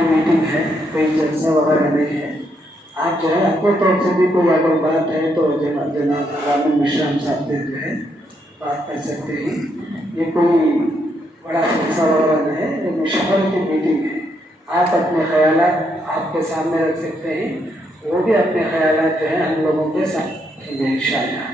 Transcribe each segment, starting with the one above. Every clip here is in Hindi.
की मीटिंग है, कोई जलसा वगैरह नहीं है। आप जो है अपने तरफ से भी कोई अगर बात है तो जनाब रामन मिश्रा साहब से जो है बात कर सकते हैं। ये कोई बड़ा जलसा वगैरह नहीं है, ये मुशावरे की मीटिंग है। आप अपने ख्यालात आपके सामने रख सकते हैं, वो भी अपने ख्यालात जो है हम लोगों के साथ रखेंगे इंशाअल्लाह।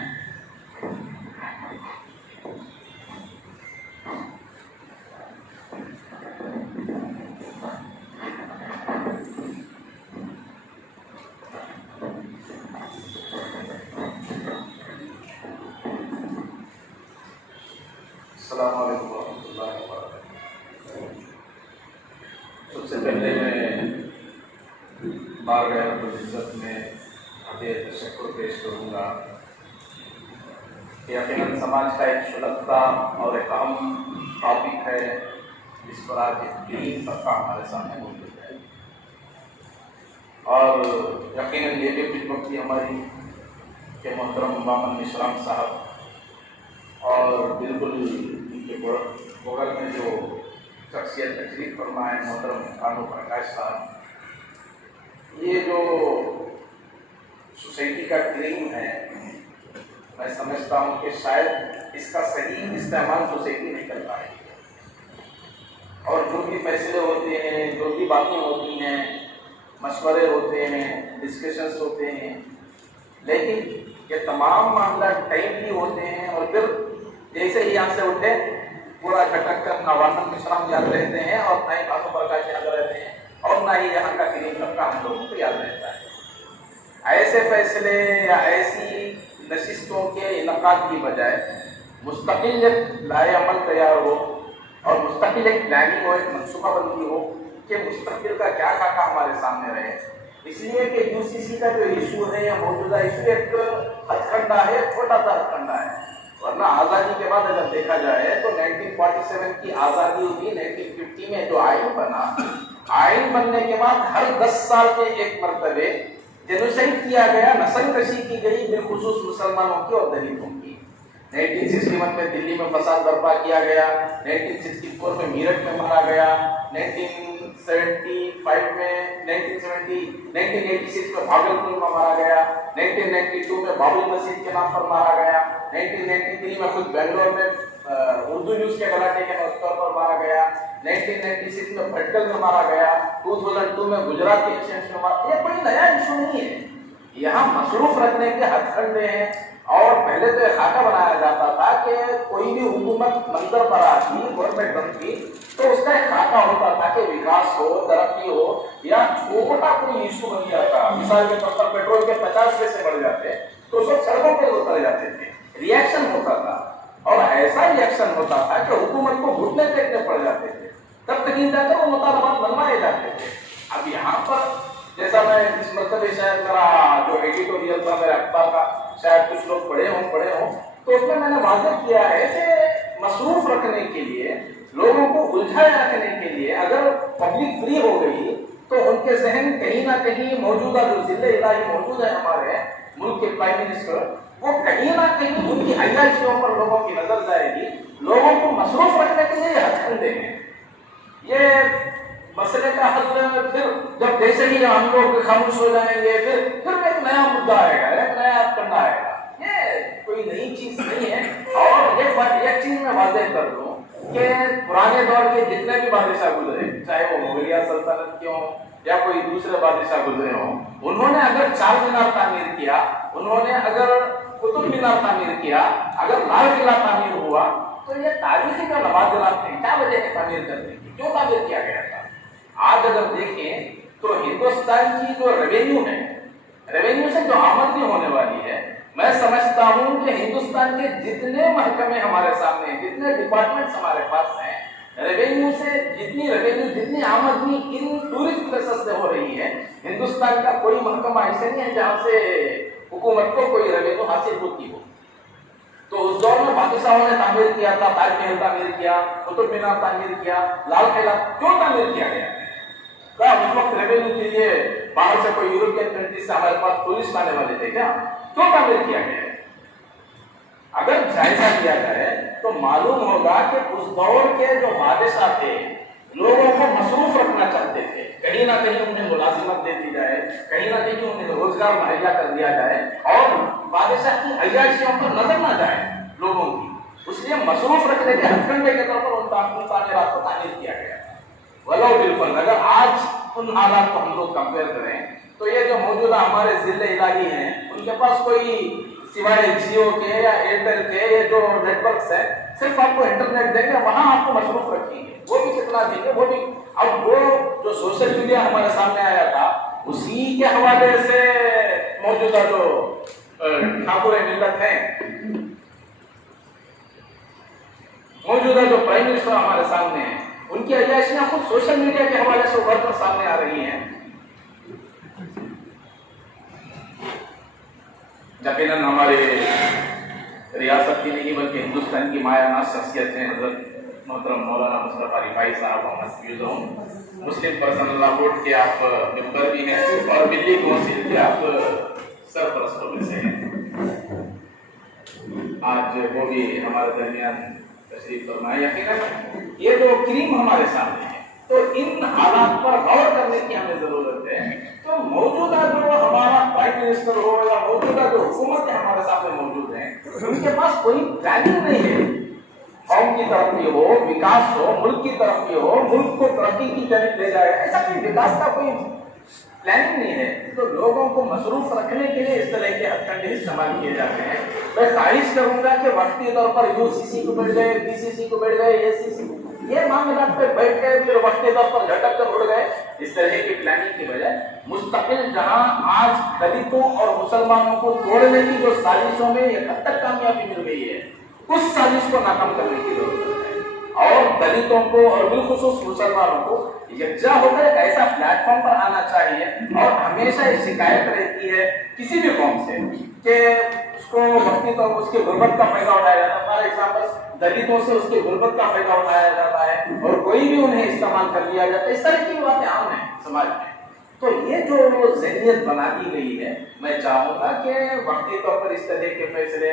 सबसे पहले मैं बारगाह रब्बुल इज़्ज़त में अपने तशक्कुर पेश करूँगा। यकीनन समाज का एक सुलगता और एक अहम टॉपिक है जिस पर आज 3 सप्ताह हमारे सामने मौजूद है। और यकीनन ये भी खुशबख्ती हमारी के मोहतरम रामन मिश्रा साहब और बिल्कुल उनके बगल में जो शख्सियत तशरीफ फरमाए मोहतरम कानू प्रकाश साहब, ये जो सोसाइटी का क्लेम है, मैं समझता हूँ कि शायद इसका सही इस्तेमाल सोसाइटी नहीं कर पाएगी। और जो भी फैसले होते हैं, जो भी बातें होती हैं, मशवरे होते हैं, डिस्कशंस होते हैं, लेकिन ये तमाम मामला टाइमली होते हैं और फिर जैसे ही यहाँ से उठे पूरा झटक कर ना वासन मिश्राम याद रहते हैं और ना ही कानू प्रकाश याद रहते हैं और ना ही यहाँ का क्लीन सबका हम लोगों को याद रहता है। ऐसे फैसले या ऐसी नशिस्तों के इनकाद की बजाय मुस्तकिल एक लाए अमल तैयार हो और मुस्तकिल एक प्लानिंग हो, एक मनसूबाबंदी हो कि मुस्तकिल का क्या खाका हमारे सामने रहे। इसलिए कि यूसीसी का जो इशू है या मौजूदा इशू एक हथकंडा है, छोटा सा हथकंडा है। वरना आज़ादी के बाद अगर देखा जाए तो 1947 की आज़ादी हुई, 1950 में जो आइन बना, आइन बनने के बाद हर 10 साल के एक मरतबे जेनोसाइड किया गया, नस्लकशी की गई, बिलखुसूस मुसलमानों की और दलितों की। 1961 में दिल्ली में फसाद बर्पा किया गया, 1964 में मीरठ में मारा गया, 1976 में भागलपुर में मारा गया, 1992 में बाबरी मस्जिद के नाम पर मारा गया, 1993 में खुद बेंगलोर में उर्दू न्यूज के गलाटे के तौर पर मारा गया, 1996 में भटकल में मारा गया, 2002 में गुजरात के एक्सचेंज में मारा। ये कोई नया इशू नहीं है, यहाँ मसरूफ रखने के हथकंडे हैं। और पहले तो खाका बनाया जाता था कि कोई भी हुकूमत मंजर पर आती, गवर्नमेंट बनती तो उसका एक खाका होता था कि विकास हो, तरक्की हो, या छोटा कोई इशू बन जाता, मिसाल के तौर पर पेट्रोल के 50 पैसे बढ़ जाते तो सब सड़कों पर उतर जाते थे, रिएक्शन होता था। और ऐसा रिएक्शन होता था कि हुकूमत को घुटने टेकने पड़ जाते थे, तब तक जाकर वो मुतालबात बनवाए जाते थे। अब यहाँ पर जैसा मैं इस मरतबे शायद मेरा जो एडिटोरियल था मेरे अखबार का, शायद कुछ लोग पढ़े हों, तो उसमें मैंने वाज़ेह किया है कि मसरूफ रखने के लिए, लोगों को उलझाए रखने के लिए अगर पब्लिक फ्री हो गई तो उनके जहन कहीं ना कहीं मौजूदा जो जिले इलाही मौजूद है हमारे मुल्क के प्राइम मिनिस्टर, वो कहीं ना कहीं उनकी अयाशियों पर लोगों की नजर जाएगी। लोगों को मसरूफ रखने के लिए हथकंडे हैं। ये मसले का हल फिर जब जैसे ही हम लोग खामोश हो जाएंगे फिर एक नया मुद्दा आएगा, एक नया हथकंडा आएगा। ये कोई नई चीज नहीं है। और एक चीज मैं वाज़ेह कर दूं कि पुराने दौर के जितने भी बादशाह गुजरे, चाहे वो मुगलिया सल्तनत के हों या कोई दूसरे बादशाह गुजरे हों, उन्होंने अगर चार मीनार तामीर किया, उन्होंने अगर कुतुब मीनार तामीर किया, अगर लाल किला तामीर हुआ, तो ये तारीखी का नवाजरात थे। क्या वजह है तामीर करने की, क्यों तामीर किया गया था? आज अगर देखें तो हिंदुस्तान की जो रेवेन्यू है, रेवेन्यू से जो आमदनी होने वाली है, मैं समझता हूं कि हिंदुस्तान के जितने महकमे हमारे सामने हैं, जितने डिपार्टमेंट्स हमारे पास हैं, रेवेन्यू से जितनी आमदनी इन टूरिस्ट प्लेसेस से हो रही है, हिंदुस्तान का कोई महकमा ऐसे नहीं है जहां से हुकूमत को कोई रेवेन्यू हासिल होती हो। तो उस दौर में बादशाहों ने तामीर किया था, ताजमहल तामीर किया, कुतुब मीनार तामीर किया, लाल किला क्यों तामीर किया गया? क्या उस वक्त रेवेन्यू के लिए बाहर से कोई यूरोपियन कंट्री से हमारे पास टूरिस्ट आने वाले थे क्या? क्यों तामीर किया गया? अगर जायजा लिया जाए तो मालूम होगा कि उस दौर के जो बादशाह थे, लोगों को मसरूफ रखना चाहते थे। कहीं ना कहीं उन्हें मुलाजिमत दे दी जाए, कहीं ना कहीं उन्हें रोजगार मुहैया कर दिया जाए और बादशाह की अय्याशियों पर नजर ना जाए लोगों की। इसलिए मसरूफ रखने के हथकंडे के तौर पर उन तामीरात को तामीर किया गया। वलो बिल्कुल अगर आज उन हालात को हम लोग कंपेयर करें तो ये जो मौजूदा हमारे जिले इलाही हैं उनके पास कोई सिवाय जियो के या एयरटेल के ये जो नेटवर्क्स है सिर्फ आपको इंटरनेट देंगे, वहां आपको मसरूफ रखेंगे, वो भी कितना देंगे वो भी। अब वो जो सोशल मीडिया हमारे सामने आया था उसी के हवाले से मौजूदा जो ठाकुर मिल्लत है, मौजूदा जो प्राइम मिनिस्टर हमारे सामने है, उनकी अय्याशियां खुद सोशल मीडिया के हवाले से उभर कर सामने आ रही हैं। यकीनन हमारे रियासत की नहीं बल्कि हिंदुस्तान की मायानाज शख्सियत है हजरत मोहतरम मौलाना मुस्तफा रिफाई साहब मुस्लिम पर्सनल बोर्ड के आप मेंबर भी हैं और दिल्ली काउंसिल के आप सरपरस्तों में से हैं। आज वो भी हमारे दरमियान तशरीफ फरमाए। यकीनन ये जो क्रीम हमारे सामने है तो इन हालात पर गौर करने की हमें जरूरत है। तो मौजूदा जो हमारा प्राइम मिनिस्टर हो या मौजूदा जो हुकूमत हमारे सामने मौजूद है उनके पास कोई प्लानिंग नहीं है। कौम की तरक्की हो, विकास हो, मुल्क की तरक्की हो, मुल्क को तरक्की की तरफ ले जाए, ऐसा कोई विकास का कोई प्लानिंग नहीं है। तो लोगों को मसरूफ रखने के लिए इस तरह के हथकंडे इस्तेमाल किए जाते हैं। मैं ख्वाहिश करूंगा कि वक्ती तौर पर यूसीसी को बैठ गए, पीसीसी को बैठ गए, एसीसी ये मामला पे बैठ गए फिर वक्ती तौर पर झटक कर उड़ गए, इस तरह की प्लानिंग की बजाय मुस्तकिल जहां आज दलितों और मुसलमानों को तोड़ने की जो साजिशों में एक हद तक कामयाबी मिल गई है उस साजिश को नाकाम करने की जरूरत है और दलितों को और बिलखुसूस मुसलमानों को यकजा होकर ऐसा प्लेटफॉर्म पर आना चाहिए। और हमेशा ये शिकायत रहती है किसी भी कौम से कि उसको वक्ती तो उसके गुर्बत का फायदा उठाया जाता है। फॉर एग्जाम्पल दलितों से उसके गुर्बत का फायदा उठाया जाता है और कोई भी उन्हें इस्तेमाल कर लिया जाता है। इस तरह की बातें आम है समाज में। तो ये जो ज़हनियत बना दी गई है, मैं चाहूंगा कि वक्ती तौर पर इस तरह के फैसले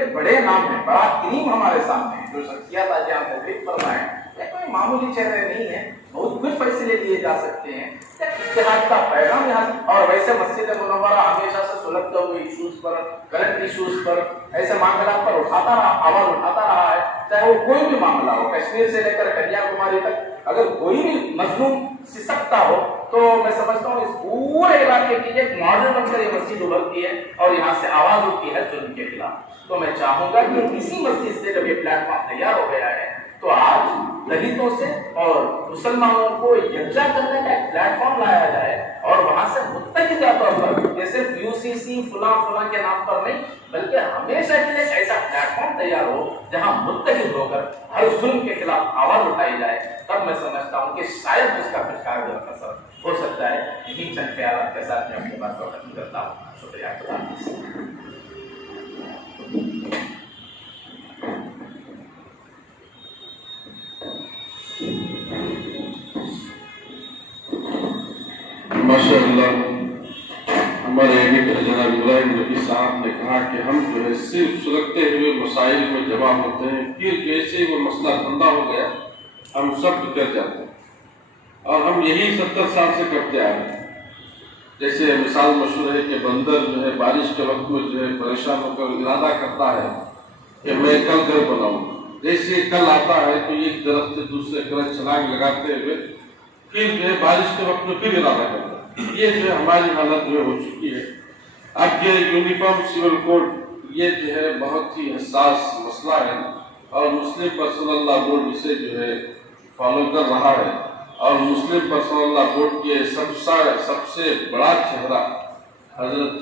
एक बड़े नाम है, बड़ा क्रीम हमारे सामने है, जो शख्सियत आज यहाँ तकलीफ फरमाए ये कोई मामूली चेहरे नहीं है, बहुत कुछ फैसले लिए जा सकते हैं। इत्तेहाद का पैगाम यहाँ और वैसे मस्जिद मुनव्वरा हमेशा से सुलगते हुए इशूज पर, करंट इशूज पर, ऐसे मामला पर आवाज उठाता रहा है, चाहे वो कोई भी मामला हो, कश्मीर से लेकर कन्याकुमारी तक। अगर कोई भी मजलूम सिसकता हो तो मैं समझता हूँ इस पूरे इलाके की एक मॉडल बनकर ये मस्जिद उभरती है और यहाँ से आवाज उठती है जुल्म के खिलाफ। तो मैं चाहूंगा कि इसी मस्जिद से जब ये प्लेटफॉर्म तैयार हो गया है तो आज दलितों से और मुसलमानों को यकजा करने का एक प्लेटफॉर्म लाया जाए और वहां से मुत्तहिद तौर पर ये सिर्फ यूसीसी फुला के नाम पर नहीं बल्कि हमेशा के लिए ऐसा प्लेटफॉर्म तैयार हो जहां मुत्तहिद होकर हर जुल्म के खिलाफ आवाज उठाई जाए। तब मैं समझता हूँ कि शायद उसका कुछ कारगर असर हो सकता है। यही चंद ख्याल के साथ मैं अपनी बात को खत्म करता हूँ। शुक्रिया। माशाअल्लाह हमारे एडिटर जनाब इब्राहिम नबी साहब ने कहा कि हम जो है सिर्फ सुलगते हुए मसाइल में जमा होते हैं, फिर जैसे ही वो मसला ठंडा हो गया हम सब बिखर जाते हैं और हम यही 70 साल से करते आ रहे हैं। जैसे मिसाल मशहूर है कि बंदर जो है बारिश के वक्त में जो है परेशान होकर इरादा करता है कि मैं कल घर बनाऊंगा, जैसे कल आता है तो एक दरख्त से दूसरे तरफ छलांग लगाते हुए फिर जो है बारिश के वक्त में फिर इरादा करता है। ये जो है हमारी हालत जो हो चुकी है। अब ये यूनिफॉर्म सिविल कोड ये जो है बहुत ही हसास मसला है और मुस्लिम पर्सनल लॉ बोर्ड इसे जो है फॉलो कर रहा है और मुस्लिम पर्सनल लॉ बोर्ड के सबसे बड़ा चेहरा हजरत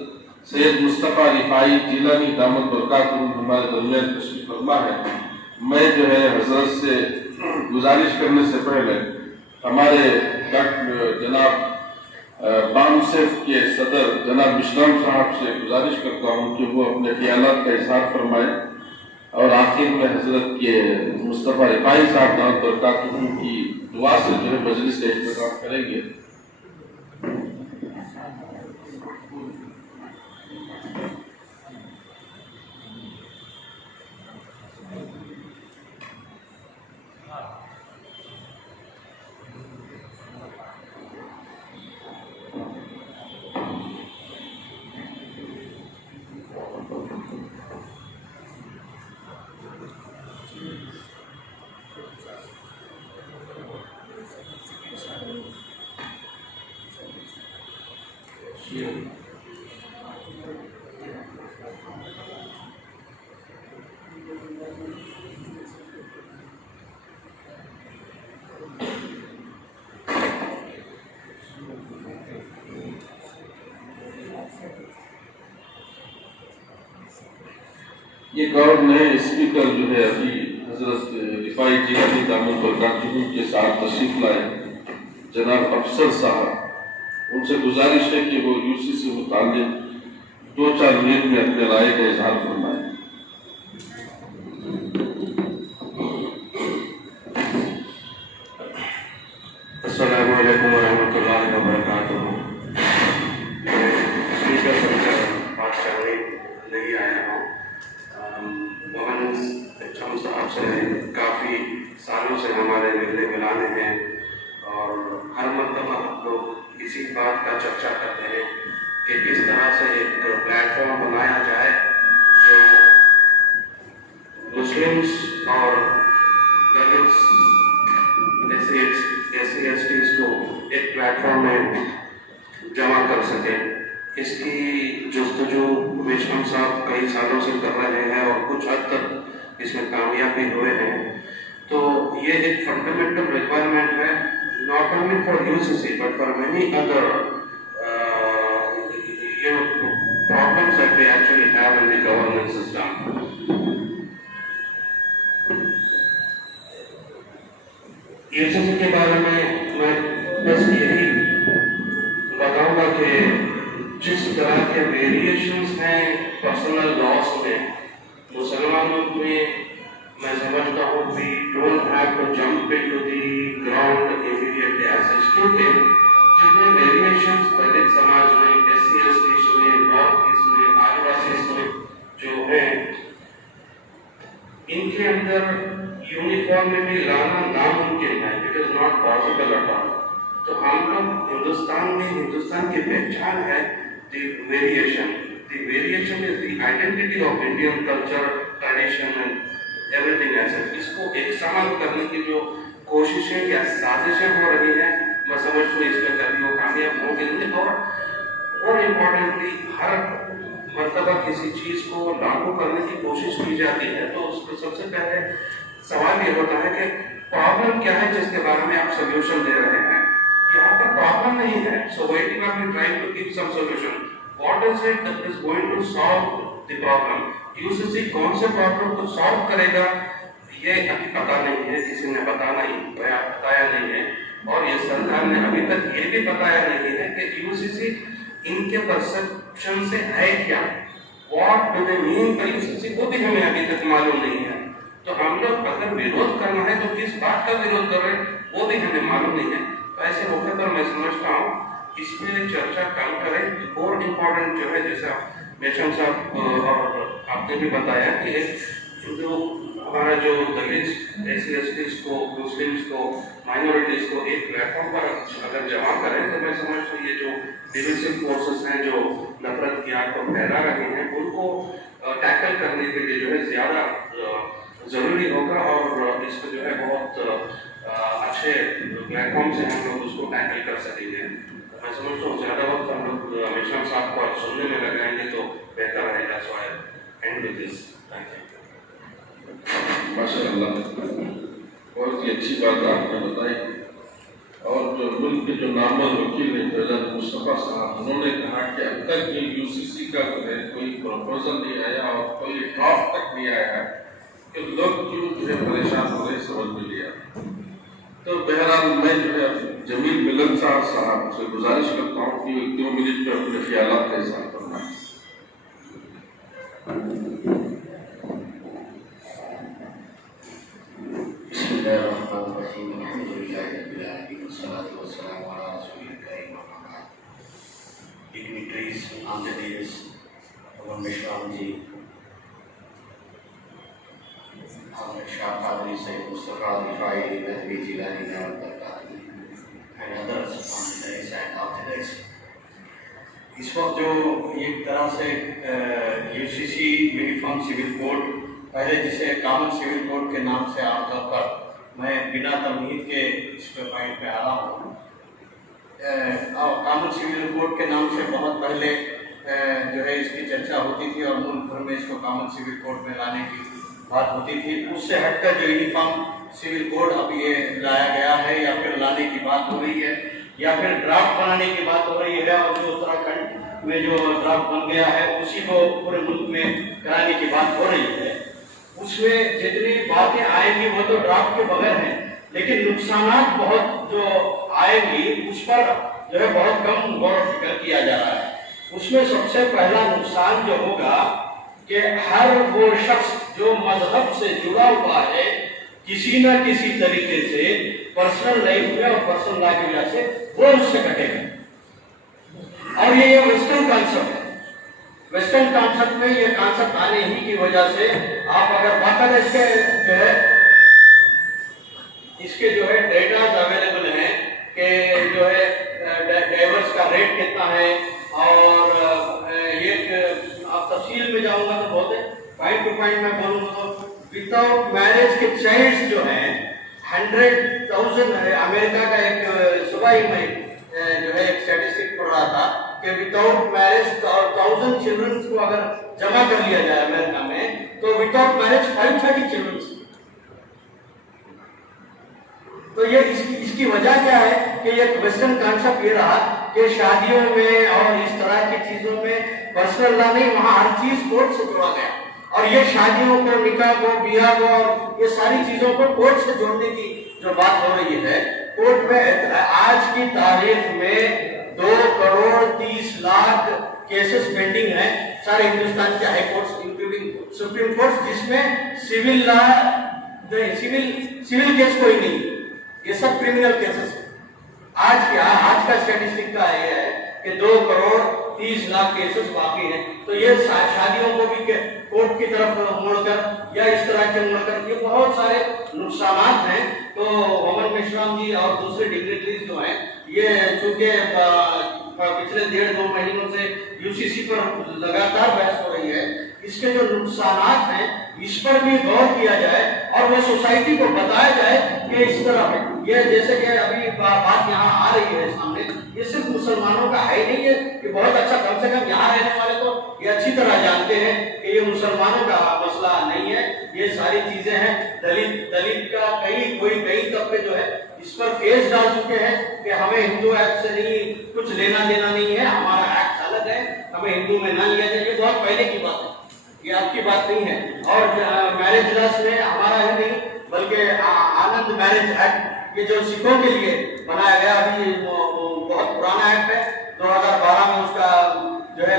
सैयद मुस्तफा रिफाई जिलानी दामद बरकातुहू हमारे दरमियान तशरीफ फरमा है। मैं जो है हजरत से गुजारिश करने से पहले हमारे जनाब बामसेफ के सदर जनाब इस्लाम साहब से गुजारिश करता हूँ कि वो अपने ख्यालात का इजहार फरमाए और आखिर में हजरत के मुस्तफा रिफाई साहब दामद बरकातुहू की दुआ से जो है मजलिस का इख्तिताम करेंगे। ये गौर नए स्पीकर जो है अभी हजरत रिफाई जिलानी दामन बरकातहू के साथ तशरीफ लाए जनाब अफसर साहब, उनसे गुजारिश है कि वो यूसी से मुताल्लिक 2-4 मिनट में अपने राय का इजहार फरमाएं। अस्सलामु अलैकुम वरहमतुल्लाहि वबरकातुहू। स्पीकर बनकर बात करने नहीं आया हूँ। मोहन चम साहब से काफ़ी सालों से हमारे मिलने मिलाने हैं और हर मरतबा हम लोग इसी बात का चर्चा करते हैं कि किस तरह से एक प्लेटफॉर्म बनाया जाए जो मुस्लिम्स और दलित्स SC/STs को एक प्लेटफॉर्म में जमा कर सके। इसकी जुस्तजू विश्वम साहब कई सालों से कर रहे हैं और कुछ हद तक इसमें कामयाब भी हुए हैं। तो ये एक फंडामेंटल रिक्वायरमेंट है, not only for UCC but for many other problems that we actually have in the governance system. UCC के बारे में मैं बस यही बताऊंगा कि जिस तरह के वेरिएशंस हैं पर्सनल लॉस में, मुसलमानों में मैं समझता हूँ we don't have to jump into the ground immediately as such, क्योंकि जितने वेरिएशंस दलित समाज में, SC/STs में, नॉर्थ ईस्ट में, आदिवासी में जो है, इनके अंदर यूनिफॉर्मिटी लाना नामुमकिन है। It is not possible at all. तो हम लोग हिंदुस्तान की पहचान है the variation. The variation is the identity of Indian culture, tradition and everything else. इसको एक समान करने की जो कोशिशें या साजिशें हो रही हैं, मैं समझता हूँ इसमें कभी वो कामयाब होंगे। और इम्पोर्टेंटली हर मर्तबा किसी चीज़ को लागू करने की कोशिश की जाती है तो उसको सबसे पहले सवाल ये होता है कि प्रॉब्लम क्या है जिसके बारे में आप सोल्यूशन दे रहे हैं। यहाँ पर प्रॉब्लम नहीं है, so why you are trying to give some solution? What is it that is going to solve the problem? UCC कौन से प्रॉब्लम को सॉल्व करेगा ये अभी पता नहीं है, किसी ने बताया नहीं है और ये सरकार ने अभी तक ये भी बताया नहीं है कि UCC इनके परसेप्शन से है क्या, What do they mean by UCC को भी हमें अभी तक मालूम नहीं है। तो हम लोग अगर विरोध करना है तो किस बात का विरोध कर रहे हैं वो भी हमें मालूम नहीं है। तो ऐसे मौके पर मैं समझता हूँ इसमें चर्चा कम करें। और इम्पोर्टेंट जो है, जैसा मेशम साहब और आपने भी बताया कि जो हमारा जो दलित SC/STs को, मुस्लिम्स को, माइनॉरिटीज़ को एक प्लेटफॉर्म पर अगर जमा करें तो मैं समझता हूँ ये जो डिविजिव फोर्सेस हैं जो नफरत की आग को फैला रहे हैं उनको टैकल करने के लिए जो है ज़्यादा ज़रूरी होगा और इसको जो है बहुत अच्छे प्लेटफॉर्म से हम लोग उसको टैकल कर सकेंगे। मैं समझता हूँ ज़्यादा वक्त हम लोग मेशम साहब को सुनने में लगाएंगे तो बेहतर रहेगा। So I end with this. Thank you. माशाअल्लाह, बहुत ही अच्छी बात आपने बताई। और जो मुल्क के जो नामवर वकील हैं हज़रत मुस्तफ़ा साहब, उन्होंने कहा कि अब तक ये UCC का कोई प्रपोजल नहीं आया और कोई ड्राफ्ट तक नहीं आया है कि लोग क्यों जो है परेशान हो रहे, समझ में लिया। तो बहरहाल मैं जो है जमील मिलन साहब से गुजारिश करता हूँ कि 2 मिनट में अपने ख्यालात का इज़हार करना है। Dignitaries, honorees, Mishram ji, Shah Qadri Sayyid Mustafa Rifai, Nahvi Jilani Nawal, and others on the days and after days. इस वक्त जो एक तरह से UCC यूनिफॉर्म सिविल कोड, पहले जिसे कॉमन सिविल कोड के नाम से आमतौर पर मैं बिना तमहीद के इस पे पॉइंट पे आ रहा हूँ। कॉमन सिविल कोड के नाम से बहुत पहले जो है इसकी चर्चा होती थी और मुल्क भर में इसको कॉमन सिविल कोड में लाने की बात होती थी। उससे हटकर जो यूनिफॉर्म सिविल कोड अब ये लाया गया है या फिर लाने की बात हो रही है या फिर ड्राफ्ट बनाने की बात हो रही है, और जो उत्तराखंड में जो ड्राफ्ट बन गया है उसी को पूरे मुल्क में कराने की बात हो रही है। उसमें जितनी बातें आएंगी वो तो ड्राफ्ट के बगैर हैं, लेकिन नुकसानात बहुत जो आएंगी उस पर जो है बहुत कम गौर फिक्र किया जा रहा है। उसमें सबसे पहला नुकसान जो होगा कि हर वो शख्स जो मजहब से जुड़ा हुआ है किसी न किसी तरीके से पर्सनल लाइफ में और पर्सनल लाइफ की वजह से वो उससे कटेगा। और ये वेस्टर्न कॉन्सेप्ट है। वेस्टर्न कॉन्सेप्ट में ये कॉन्सेप्ट आने ही की वजह से आप अगर बाकायदा इसके जो है डेटा अवेलेबल हैं कि जो है डाइवर्स का रेट कितना है, और ये आप तफसील में जाऊंगा तो बहुत है, पॉइंट टू पॉइंट में बोलूंगा तो विदाउट मैरिज के चाइल्ड्स जो हैं 100,000 है। अमेरिका का एक सुबह ही में जो है एक स्टैटिस्टिक पढ़ रहा था कि विदाउट मैरिज 1000 चिल्ड्रंस को अगर जमा कर लिया जाए अमेरिका में तो विदाउट मैरिज 530 चिल्ड्रंस। तो ये इसकी वजह क्या है कि ये वेस्टर्न कॉन्सेप्ट ये रहा कि शादियों में और इस तरह की चीजों में पर्सनल लॉ नहीं, वहां हर चीज कोर्ट से जोड़ा गया, और ये शादियों को, निकाह को, बियाह को और ये सारी चीजों को कोर्ट से जोड़ने की जो बात हो रही है कोर्ट में आज की तारीख में 2,30,00,000 केसेस पेंडिंग हैं सारे हिंदुस्तान के high court including supreme court, जिसमें सिविल लॉ सिविल केस कोई नहीं, ये सब क्रिमिनल केसेस। आज का स्टैटिस्टिक का ये है कि 2,30,00,000 केसेस बाकी हैं। तो ये शादियों को भी कोर्ट की तरफ मोड़कर या इस तरह के मोड़कर ये बहुत सारे नुकसान हैं। तो मोहम्मद मिश्राम जी और दूसरे डिग्नेटरीज जो हैं ये चूंकि पिछले 1.5-2 महीनों से यूसीसी पर लगातार बहस हो रही है, इसके जो नुकसान हैं इस पर भी गौर किया जाए और वो सोसाइटी को बताया जाए कि इस तरह है। ये जैसे कि अभी बात यहाँ आ रही है सामने, ये सिर्फ मुसलमानों का है नहीं है कि बहुत अच्छा, कम से कम यहाँ रहने वाले तो ये अच्छी तरह जानते हैं कि ये मुसलमानों का मसला नहीं है, ये सारी चीजें हैं। दलित का कई तबके जो है इस पर केस डाल चुके हैं कि हमें हिंदू एक्ट से नहीं कुछ लेना देना नहीं है, हमारा एक्ट अलग है, हमें हिंदू में ना लिया जाए। ये बहुत पहले की बात है, ये आपकी बात नहीं है। और मैरिज लॉस में हमारा ही नहीं बल्कि आनंद मैरिज एक्ट, ये जो सिखों के लिए बनाया गया, अभी बहुत पुराना एक्ट है, 2012 में उसका जो है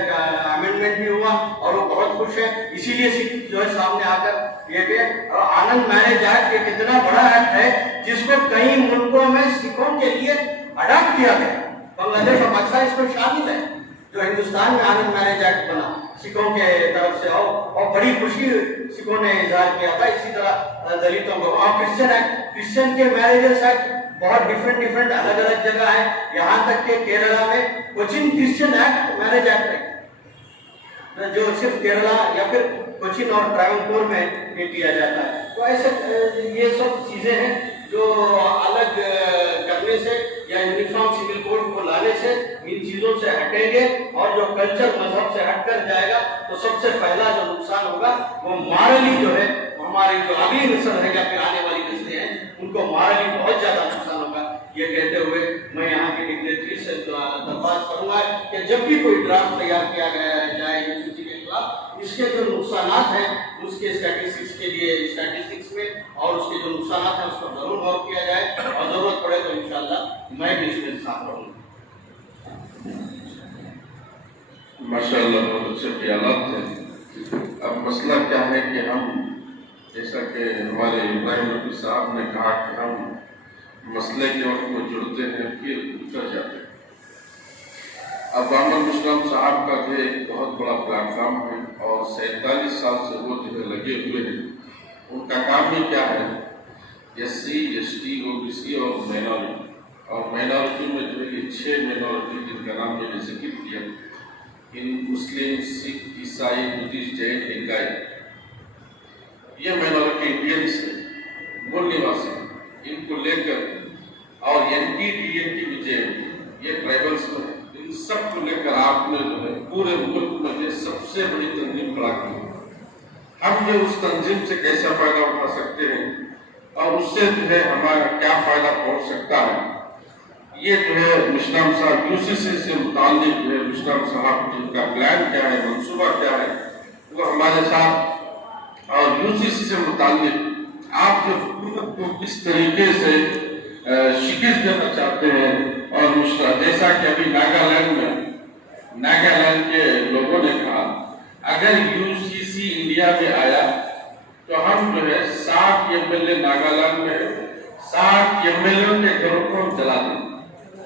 अमेंडमेंट भी हुआ और वो बहुत खुश है। इसीलिए सिख जो है सामने आकर ये के आनंद मैरिज एक्ट ये कितना बड़ा एक्ट है जिसको कई मुल्कों में सिखों के लिए अडॉप्ट किया गया। बांग्लादेश और पाकिस्तान इसमें शामिल है। जो हिंदुस्तान में आनंद मैरिज एक्ट बना सिखों के तरफ से और बड़ी खुशी सिखों ने इजहार किया था। इसी तरह दलितों को, और क्रिश्चियन के मैरिजेस एक्ट बहुत डिफरेंट अलग अलग जगह है। यहाँ तक के केरला में Cochin Christian act marriage act है जो सिर्फ केरला या फिर कोचिन और ट्रावनकोर में ये किया जाता है। तो ऐसे ये सब चीजें हैं जो अलग करने से या यूनिफॉर्म सिविल कोड को लाने से इन चीजों से हटेंगे, और जो कल्चर मजहब से हटकर जाएगा तो सबसे पहला जो नुकसान होगा वो मॉरली जो है हमारी जो अगली नस्ल है या फिर आने वाली नस्लें हैं उनको मॉरली बहुत ज्यादा नुकसान होगा। ये कहते हुए मैं यहाँ की डिग्नेटरी से दरख्वास्त करूंगा कि जब भी कोई ड्राफ्ट तैयार किया जाए यूसीसी के खिलाफ, इसके जो नुकसान हैं उसके स्टैटिस्टिक्स के लिए स्टैटिस्टिक्स में और उसके जो नुकसान हैं उस पर जरूर गौर किया जाए, और जरूरत पड़े तो इंशाल्लाह मैं भी इसमें साथ रहूंगा। माशाअल्लाह बहुत अच्छे ख्यालात हैं। अब मसला क्या है कि हम जैसा कि हमारे इब्राहिम रफी साहब ने कहा कि हम मसले के वक्त में जुड़ते हैं फिर उतर जाते हैं। अब मोहम्मद मुस्लिम साहब का जो एक बहुत बड़ा प्लेटफॉर्म है और 47 साल से वो जो है लगे हुए हैं। उनका काम ही क्या है, SC, ST, OBC और माइनॉरिटी, और माइनॉरिटी में जो है ये 6 माइनॉरिटी जिनका नाम मैंने जिक्र किया, इन मुस्लिम, सिख, ईसाई, बुद्धिस्ट, जैन, लिंगायत, ये माइनॉरिटी इंडियंस है, मूल निवासी, इनको लेकर और NT, TNT विजय ये पूरे मुल्क में ये सबसे बड़ी तंजीम खड़ा की। हम जो उस तंजीम से कैसा फायदा उठा सकते हैं और उससे जो है हमारा क्या फायदा पहुंच सकता है, ये जो है मुश्ताक साहब यूसीसी से मुताल्लिक जो है मुश्ताक साहब जिनका प्लान क्या है, मंसूबा क्या है, वो हमारे साथ और यूसीसी से मुताल्लिक आप जो हुकूमत को किस तरीके से शिकस्त देना चाहते हैं। और जैसा कि अभी नागालैंड के लोगों ने कहा, अगर यूसीसी इंडिया में आया तो हम जो है 60 एमएलए नागालैंड में 60 एमएलए के घरों को हम जला दें।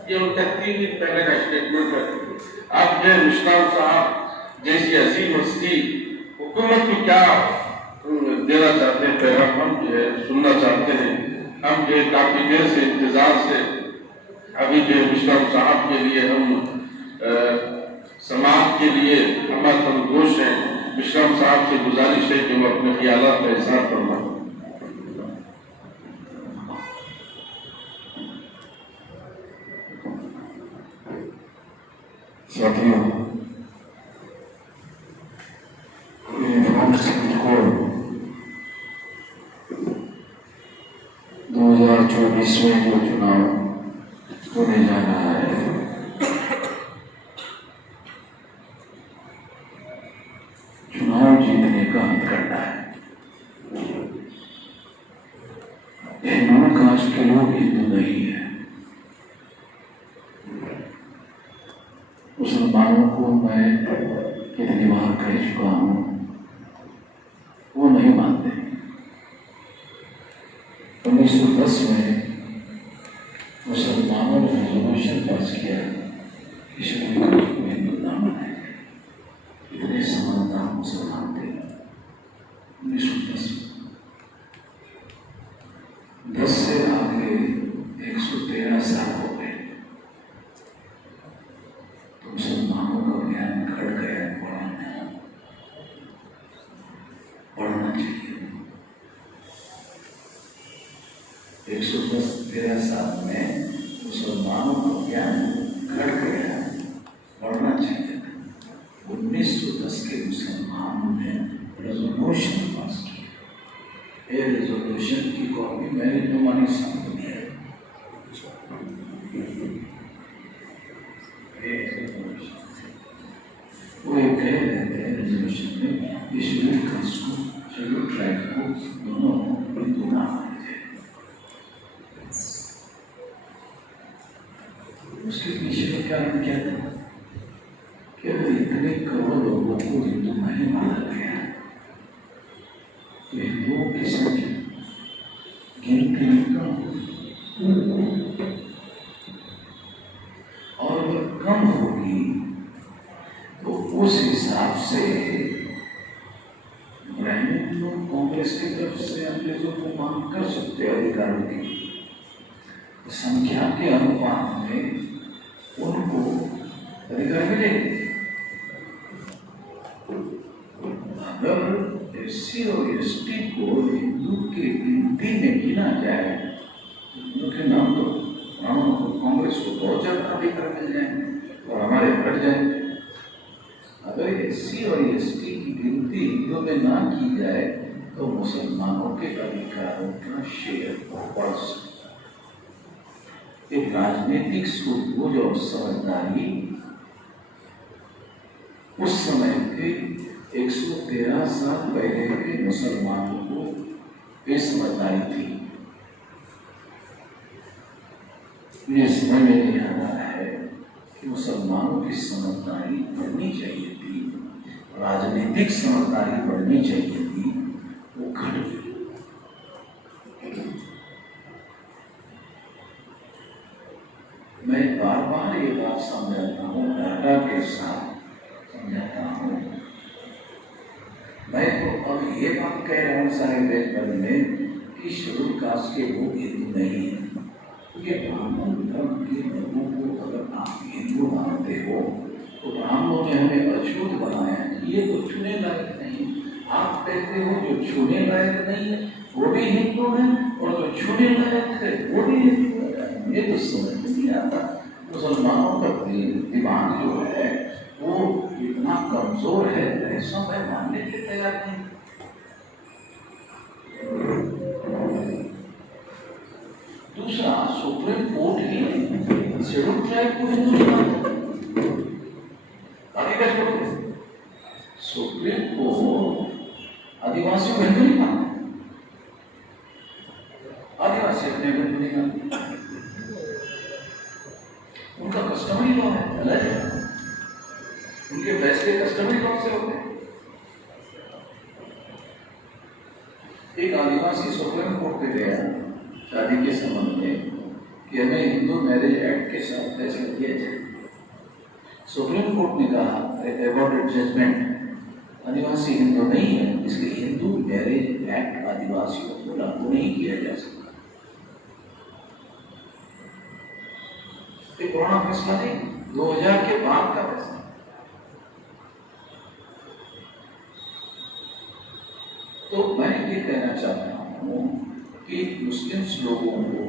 ये उनका 3 दिन पहले का स्टेटमेंट है। अब जो मुश्ताक साहब जैसी अजीम हस्ती हुकूमत को क्या देना चाहते हैं पैगाम हम जो है सुनना चाहते हैं। हम जो काफी देर से इंतजार से अभी जो मुश्ताक साहब के लिए हम समाज के लिए हमारा संतोष है। मुश्ताक साहब से गुजारिश है कि वो अपने ख्यालात का इज़हार फरमाएं। साथियों, यूनिफॉर्म सिविल कोड 2024 में जो चुनाव होने जा रहा है, चुनाव जीतने का हथकंडा है। हिंदू कास्ट के लोग हिंदू नहीं है। मुसलमानों को मैं कितनी बार कह चुका हूं, वो नहीं मानते। 1910 में मुसलमानों ने रेजोल्यूशन पास किया कि शेड्यूल कास्ट को हिंदू ना बनाए। इतने समझदार मुसलमान थे 1910 में। 10 से आगे 113 साल हो गए तो मुसलमानों का ज्ञान घट गया। पढ़ना चाहिए। 113 साल में मुसलमानों का ज्ञान घट गया, पढ़ना चाहिए। 1910 के मुसलमानों ने रेजोल्यूशन पास की। ये रेजोल्यूशन की कॉपी मैंने तुम्हारी सामने है। वो ये कह रहे थे रेजोल्यूशन में कि शेड्यूल कास्ट को, शेड्यूल ट्राइब को दोनों हिंदू ना माना जाए। उसके पीछे का कारण क्या था? केवल इतने करोड़ लोगों को हिंदू नहीं माना गया तो हिंदुओं की संख्या गिनती कम और अगर कम होगी तो उस हिसाब से ब्राह्मण लोग कांग्रेस की तरफ से अंग्रेजों को मांग कर सकते अधिकारों की। संख्या के अनुपात में उनको अधिकार मिलेंगे। अगर एससी और एसटी को हिंदू की गिनती में गिना जाए तो उनके नाम तो कांग्रेस को बहुत ज्यादा अधिकार मिल जाएंगे और हमारे घट जाएंगे। अगर एससी और एसटी की गिनती हिंदू में ना की जाए तो मुसलमानों के अधिकारों का शेयर बढ़ सकता है। एक राजनीतिक सूझबूझ और समझदारी उस समय के 113 साल पहले के मुसलमानों को ये समझदारी थी। ये समझ में नहीं आ रहा है कि मुसलमानों की समझदारी बढ़नी चाहिए थी, राजनीतिक समझदारी बढ़नी चाहिए थी, वो घट गई। मैं बार बार ये बात समझाता हूँ, डाटा के साथ समझाता हूँ। मैं तो अब ये बात कह रहा हूँ सारे देश भर में कि शेड्यूल कास्ट के लोग हिंदू नहीं है। ये ब्राह्मण धर्म के लोगों को अगर आप हिंदू मानते हो तो ब्राह्मणों ने हमें अछूत बनाया। ये तो छूने लायक नहीं। आप कहते हो जो छूने लायक नहीं है वो भी हिंदू है और जो छूने लायक है वो भी हिंदू है। ये तो समझ नहीं आता। मुसलमानों का दिमाग जो है वो इतना कमजोर है, ऐसा मैं मानने के लिए तैयार नहीं। दूसरा, सुप्रीम कोर्ट ही शेड्यूल ट्राइब को हिंदू नहीं मानता। सुप्रीम कोर्ट आदिवासी को हिंदू नहीं मानता, आदिवासी अपने हिंदू नहीं मानते। उनका कस्टमरी लॉ है, अलग है, उनके फैसले कस्टमरी लॉ से होते हैं। एक आदिवासी सुप्रीम कोर्ट पे गया शादी के संबंध में कि हमें हिंदू मैरिज एक्ट के साथ फैसला किया जाए। सुप्रीम कोर्ट ने कहा अबॉर्टेड जजमेंट, आदिवासी हिंदू नहीं है, इसलिए हिंदू मैरिज एक्ट आदिवासियों को लागू नहीं किया जा सकता। ये पुराना फैसला नहीं, 2000 के बाद का फैसला। तो मैं ये कहना चाहता हूँ कि मुस्लिम्स लोगों को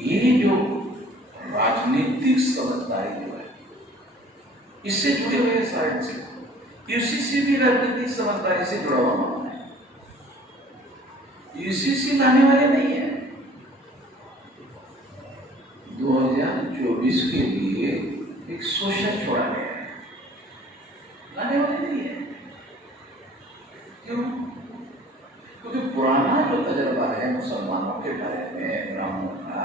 ये जो राजनीतिक समझदारी जो है, इससे जुड़े हुए साइड से यूसीसी भी राजनीतिक समझदारी से जुड़ा हुआ मामला है। यूसीसी लाने वाले नहीं है। 2024 के लिए एक सोशल छोड़ा गया है, लाने वाले नहीं है। क्यों? क्योंकि पुराना जो तजर्बा है मुसलमानों के बारे में, ब्राह्मणों का,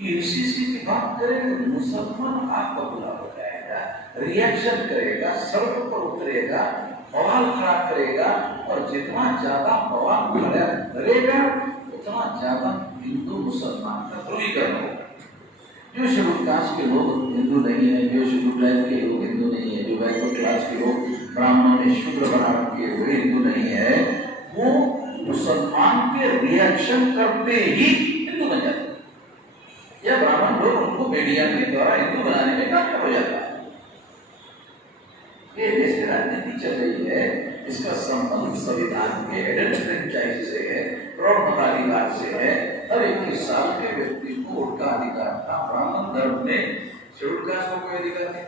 यूसीसी की बात करें तो मुसलमान आपका बुरा हो जाएगा, रिएक्शन करेगा, सड़क पर उतरेगा, बवाल खड़ा करेगा, और जितना ज्यादा बवाल खड़ा करेगा उतना ज्यादा हिंदू मुसलमान का ध्रुवीकरण होगा। जो शेड्यूल कास्ट के लोग हिंदू नहीं है, जो शेड्यूल ट्राइब के लोग हिंदू नहीं है, जो बैकवर्ड क्लास के लोग ब्राह्मणों में शूद्र बना रखे हुए हिंदू नहीं है, वो मुसलमान के रिएक्शन करते ही हिंदू बन जाते हैं, या ब्राह्मण लोग उनको मीडिया के द्वारा हिंदू बनाने में कामयाब हो जाता है। ये देश की राजनीति चल रही है, इसका संबंध संविधान के एडल्ट फ्रेंचाइज से है, प्रौढ़ मताधिकार से है। हर 21 साल के व्यक्ति को वोट का अधिकार था। ब्राह्मण धर्म ने शेड्यूल कास्ट को कोई अधिकार नहीं,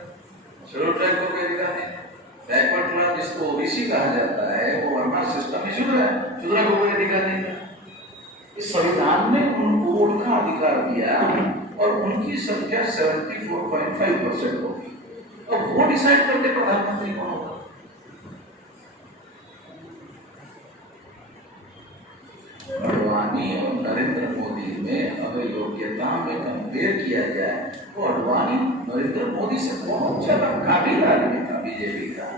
शेड्यूल ट्राइब को कोई अधिकार नहीं, बैकवर्ड क्लास जिसको ओबीसी कहा जाता है वो वर्णा सिस्टम में शूद्र है, शूद्र को कोई अधिकार नहीं था। इस संविधान ने उनको वोट का अधिकार दिया और उनकी संख्या 74.5% होगी। अब वो डिसाइड करते प्रधानमंत्री कौन होगा। अडवाणी और नरेंद्र मोदी में अगर योग्यता में कंपेयर किया जाए तो अडवाणी नरेंद्र मोदी से बहुत ज्यादा काबिल आदमी था बीजेपी का।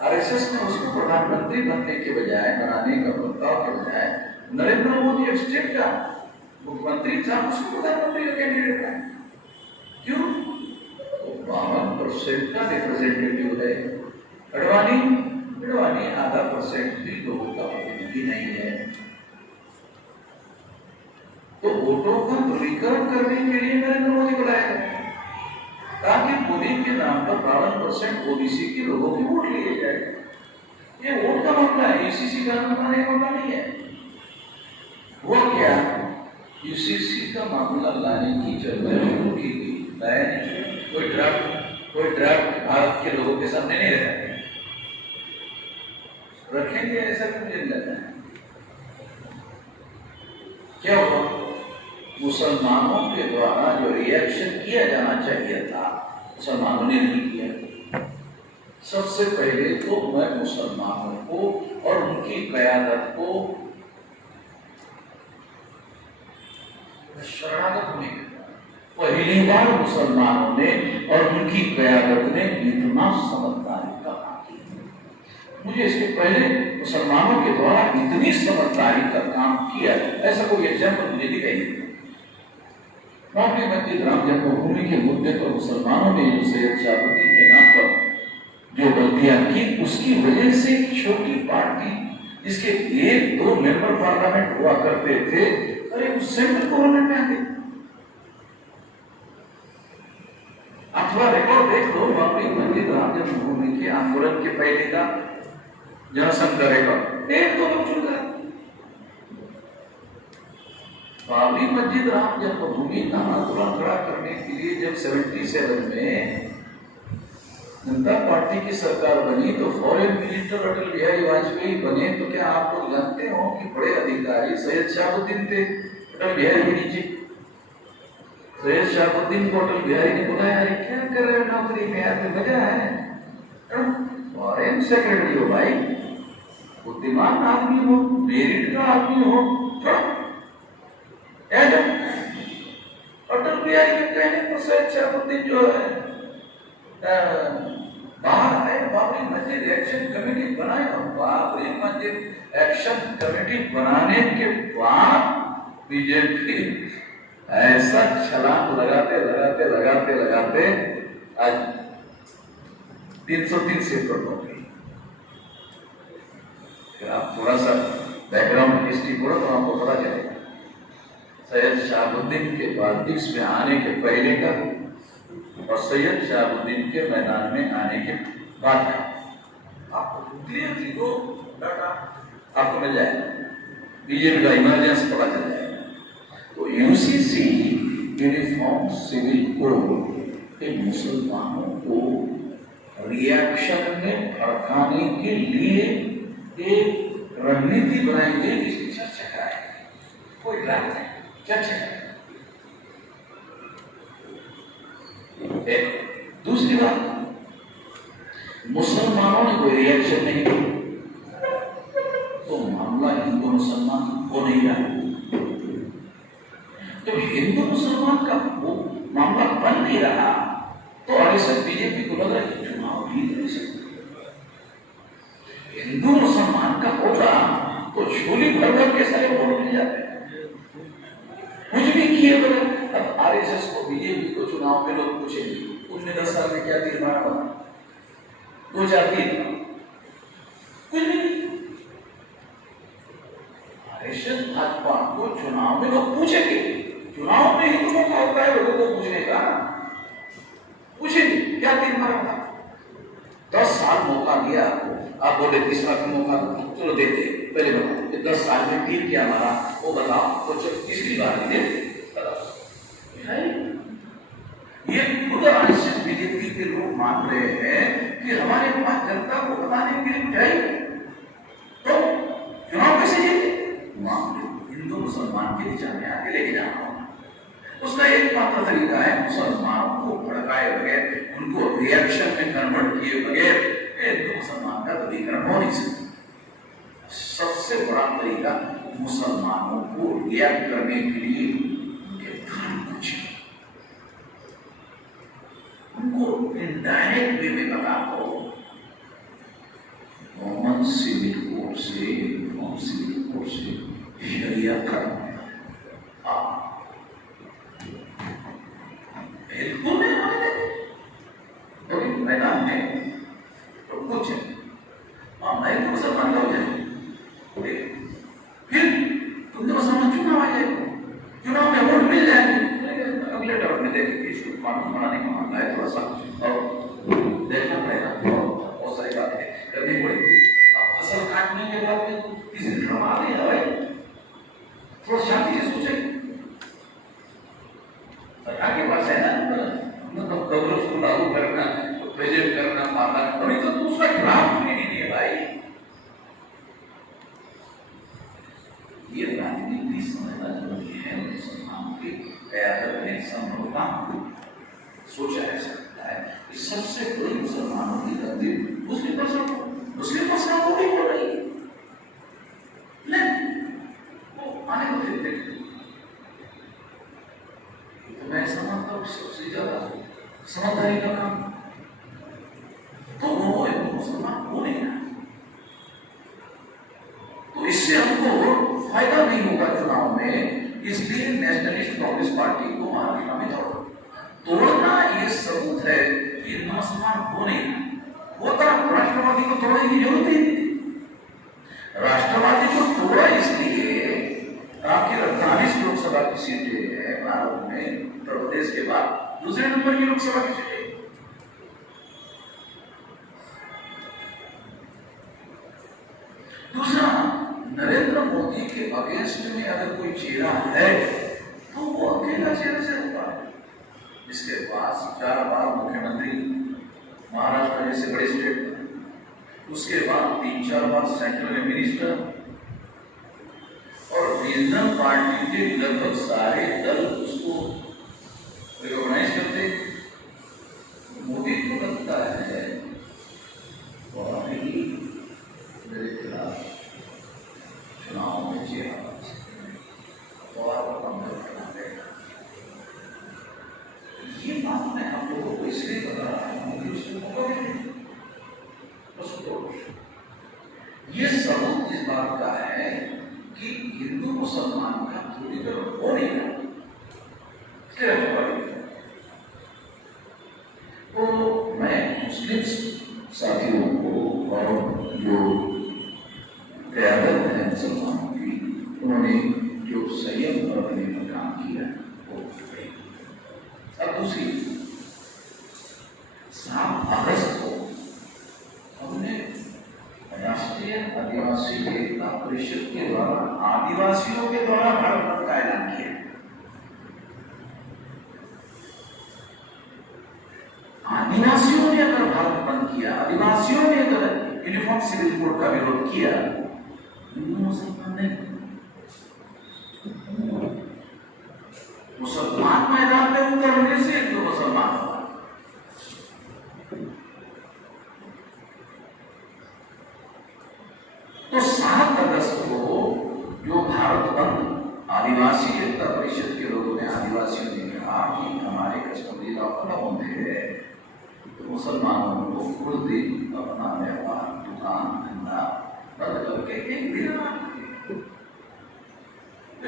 आरएसएस ने उसको प्रधानमंत्री बनने के बजाय, बनाने का प्रस्ताव के बजाय, नरेंद्र मोदी एक स्टेट का मुख्यमंत्री था, उसको प्रधानमंत्री का कैंडिडेट है। क्यों? 52% का रिप्रेजेंटेटिव है। अडवाणी आधा % भी लोगों का प्रतिनिधि नहीं है। तो वोटों का ध्रुवीकरण करने के लिए नरेंद्र मोदी को लाया गया ताकि मोदी के नाम पर 52% ओबीसी के लोगों के वोट लिए जाए। ये वोट का मामला है, यूसीसी का मामला नहीं है। वो क्या, यूसीसी का मामला लाने की चर्चा शुरू की गई, लाया नहीं। कोई ड्राफ्ट भारत के लोगों के सामने नहीं रखेंगे, ऐसा मुझे नहीं लगता है। क्या हुआ? मुसलमानों के द्वारा जो रिएक्शन किया जाना चाहिए था, मुसलमानों ने नहीं किया। सबसे पहले तो मैं मुसलमानों को और उनकी क़यादत को शरणागत होने के पहली बार मुसलमानों ने और उनकी क़यादत ने इतना समझदारी का काम किया। मुझे इसके पहले मुसलमानों के द्वारा इतनी समझदारी का काम किया ऐसा कोई एग्जाम्पल मुझे दिखाई नहीं। बाबरी मस्जिद राम जन्मभूमि के मुद्दे पर मुसलमानों ने जो सैयद शहाबुद्दीन के नाम पर जो गलतियां की, उसकी वजह से एक छोटी पार्टी जिसके 1-2 मेंबर पार्लियामेंट हुआ करते थे, अरे उस सेंट्रल गवर्नमेंट में आ गए। अथवा रिकॉर्ड देख लो, बाबरी मस्जिद राम जन्मभूमि के आंदोलन के पहले का जनसंघ का रिकॉर्ड 1-2 लोग चुन गए। बाबरी मस्जिद राम जन्मभूमि का आंदोलन खड़ा करने के लिए जब 77 में जनता पार्टी की सरकार बनी तो फॉरेन मिनिस्टर अटल बिहारी वाजपेयी बने, तो क्या आप लोग जानते हो कि बड़े अधिकारी सैयद शहाबुद्दीन थे अटल बिहारी के नीचे। सैयद शहाबुद्दीन को अटल बिहारी ने बुलाया, अरे क्या कर रहे हो नौकरी में, यार मजा है, फॉरेन सेक्रेटरी हो भाई, बुद्धिमान आदमी हो, मेरिट का आदमी हो, अटल बिहारी के कहने पर सैयद शहाबुद्दीन जो है बाहर आए, बाबरी मस्जिद एक्शन कमेटी बनाए, और बाबरी मस्जिद एक्शन कमेटी बनाने के बाद बीजेपी ऐसा छलांग लगाते लगाते लगाते लगाते आज 303 सीट पर पहुंच गई। आप थोड़ा सा बैकग्राउंड हिस्ट्री पढ़ो तो आपको पता चलेगा सैयद शहाबुद्दीन के पॉलिटिक्स में आने के पहले का और सैयद शहाबुद्दीन के मैदान में आने के बाद का आपको क्लियरली दो डाटा आपको मिल जाएगा, बीजेपी का इमरजेंस पता चल जाएगा। तो यूसीसी यूनिफॉर्म सिविल कोड इन मुसलमानों को रिएक्शन में भड़काने के लिए एक रणनीति बनाई गई, जिसकी चर्चा कराएगी, कोई राय नहीं, चर्चा कराएगी। दूसरी बात, मुसलमानों ने कोई रिएक्शन नहीं किया तो मामला हिंदू मुसलमान हो नहीं रहा। जब हिंदू मुसलमान का वो मामला बन नहीं रहा तो ऐसे बीजेपी को लग रहा है कि चुनाव भी नहीं सकते। हिंदू मुसलमान का होगा तो झोली भर के सारे वोट मिल जाते हैं, कुछ भी किए बगैर। अब आरएसएस को बीजेपी को चुनाव में लोग पूछेंगे उनने 10 साल में क्या तीर्माना बना, 2003 कुछ नहीं। आरएसएस भाजपा को चुनाव में लोग पूछेंगे, चुनाव में ही तो मौका होता है लोगों को पूछने का, पूछेंगे क्या तीर्माना बना। 10 साल मौका दिया आपको, आप बोले तीसरा का मौका चलो देते, पहले बताओ 10 साल में तीर क्या मारा वो बताओ, तो तीसरी बार दे ये खुद आरएसएस बीजेपी के लोग मान रहे हैं कि हमारे पास जनता को बताने के लिए चाहिए तो चुनाव कैसे जीते, हिंदू मुसलमान के दिशा में आगे लेके जाना होगा। उसका एक मात्र तरीका है मुसलमानों को भड़काए बगैर, उनको रिएक्शन में कन्वर्ट किए बगैर हिंदू मुसलमान का ध्रुवीकरण हो नहीं सकता। सबसे बड़ा तरीका मुसलमानों को रिएक्ट करने के लिए उनको इनडायरेक्ट वे में बता दो, कॉमन सिविल कोड से शरिया कर्म बिल्कुल नहीं मानते। तो मैदान में तो कुछ मैं तो मुसलमान हो जाए, फिर तुम तो मुसलमान चुनाव आ जाए, चुनाव में वोट मिल जाएंगे, अगले टर्म में देखेंगे इसको कानून बनाने का मामला है थोड़ा सा और देखना पड़ेगा, बहुत सारी बातें करनी पड़ेगी। अब फसल काटने के बाद किसी दिन हम आ नहीं भाई, थोड़ा शांति से सोचे, सरकार के पास है ना मतलब गौरव को लागू करना, प्रेजेंट करना, मामला अभी तो दूसरा ड्राफ्ट भी नहीं है भाई। ये राजनीति समझना जरूरी है, मुसलमान की समझौता सोचा जा सकता है कि सबसे बड़ी मुसलमानों की गलती मुस्लिम मसला को भी हो रही नहीं, वो आने को देते तो मैं समझता हूँ सबसे ज्यादा समझदारी का काम तो वो मुसलमान हो नहीं रहा, तो इससे हमको फायदा नहीं होगा चुनाव में। इसलिए नेशनलिस्ट कांग्रेस पार्टी को महाराष्ट्र में तोड़ना ये सबूत है कि मुसलमान हो नहीं होता। राष्ट्रवादी को तोड़ने की जरूरत ही नहीं। राष्ट्रवादी को तोड़ा इसलिए आपकी 48 लोकसभा की सीटें हैं भारत में, उत्तर प्रदेश के बाद दूसरे नंबर की लोकसभा की सीटें। दूसरा, नरेंद्र मोदी के अगेंस्ट में अगर कोई चेहरा है तो वो अकेला चेहरा से होता है, जिसके पास 4 बार मुख्यमंत्री महाराष्ट्र जैसे बड़े स्टेट में, उसके बाद 3-4 बार सेंट्रल में मिनिस्टर, और रीजनल पार्टी के लगभग सारे दल उसको रिकॉग्नाइज करते। मोदी को लगता है और ही मेरे खिलाफ चुनाव में जीत और ये बात मैं हम लोगों को इसलिए बता रहा हूँ कि उसको मौका दें। ये सबूत इस बात का है कि हिंदू मुसलमान का ध्रुवीकरण हो नहीं रहा। तो मैं मुस्लिम साथियों को और जो क़यादत है मुसलमानों की, उन्होंने जो संयम बरतने का काम किया वो। अब दूसरी 7 अगस्त को हमने राष्ट्रीय आदिवासी एकता परिषद के द्वारा आदिवासियों के द्वारा भारत बंद का ऐलान किया। आदिवासियों ने अगर भारत बंद किया, आदिवासियों ने अगर यूनिफॉर्म सिविल कोड का विरोध किया, हिंदू मुसलमान नहीं, मुसलमान मैदान में उतरने से हिंदू मुसलमान हुआ। तो 7 अगस्त को जो भारत बंद आदिवासी एकता परिषद के लोगों ने, आदिवासियों ने कहा कि हमारे कश्मीरी इलाकों में बंद है, तो मुसलमानों को कुछ दिन अपना व्यापार, दुकान, धंधा बंद करके एक दिन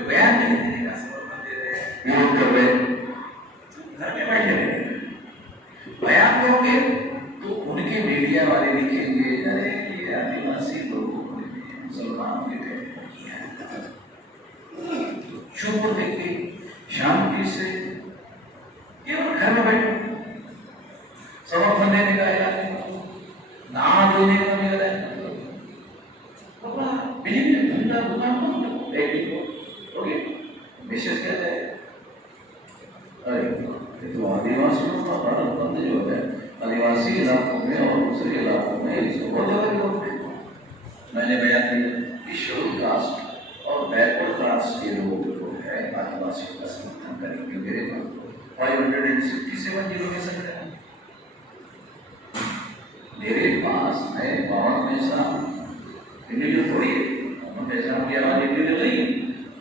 बयान नहीं देने का समर्थन दे रहे हैं, विरोध कर रहे हैं, घर में बैठे रहे। बयान दोगे तो उनके मीडिया वाले लिखेंगे, अरे ये आदिवासी लोगों ने मुसलमानों के लिए किया है। चुप देखे शांति से ये घर में बैठे समर्थन देने का ऐलान, नाम देने का नहीं है। बिजली धंधा दुकान ओके विशेष कहते हैं, अरे तो आदिवासियों का भारत बंद जो है आदिवासी इलाकों में और दूसरे इलाकों में इसको बहुत ज्यादा विरोध है। मैंने बयान दिया कि शेड्यूल कास्ट और बैकवर्ड क्लास के लोग जो है आदिवासियों का समर्थन करेंगे। मेरे पास 567 रिजर्वेशन है मेरे पास, मैं 52 में सा इंडिविजुअल थोड़ी पैसा की आवाज इंडिविजुअल नहीं,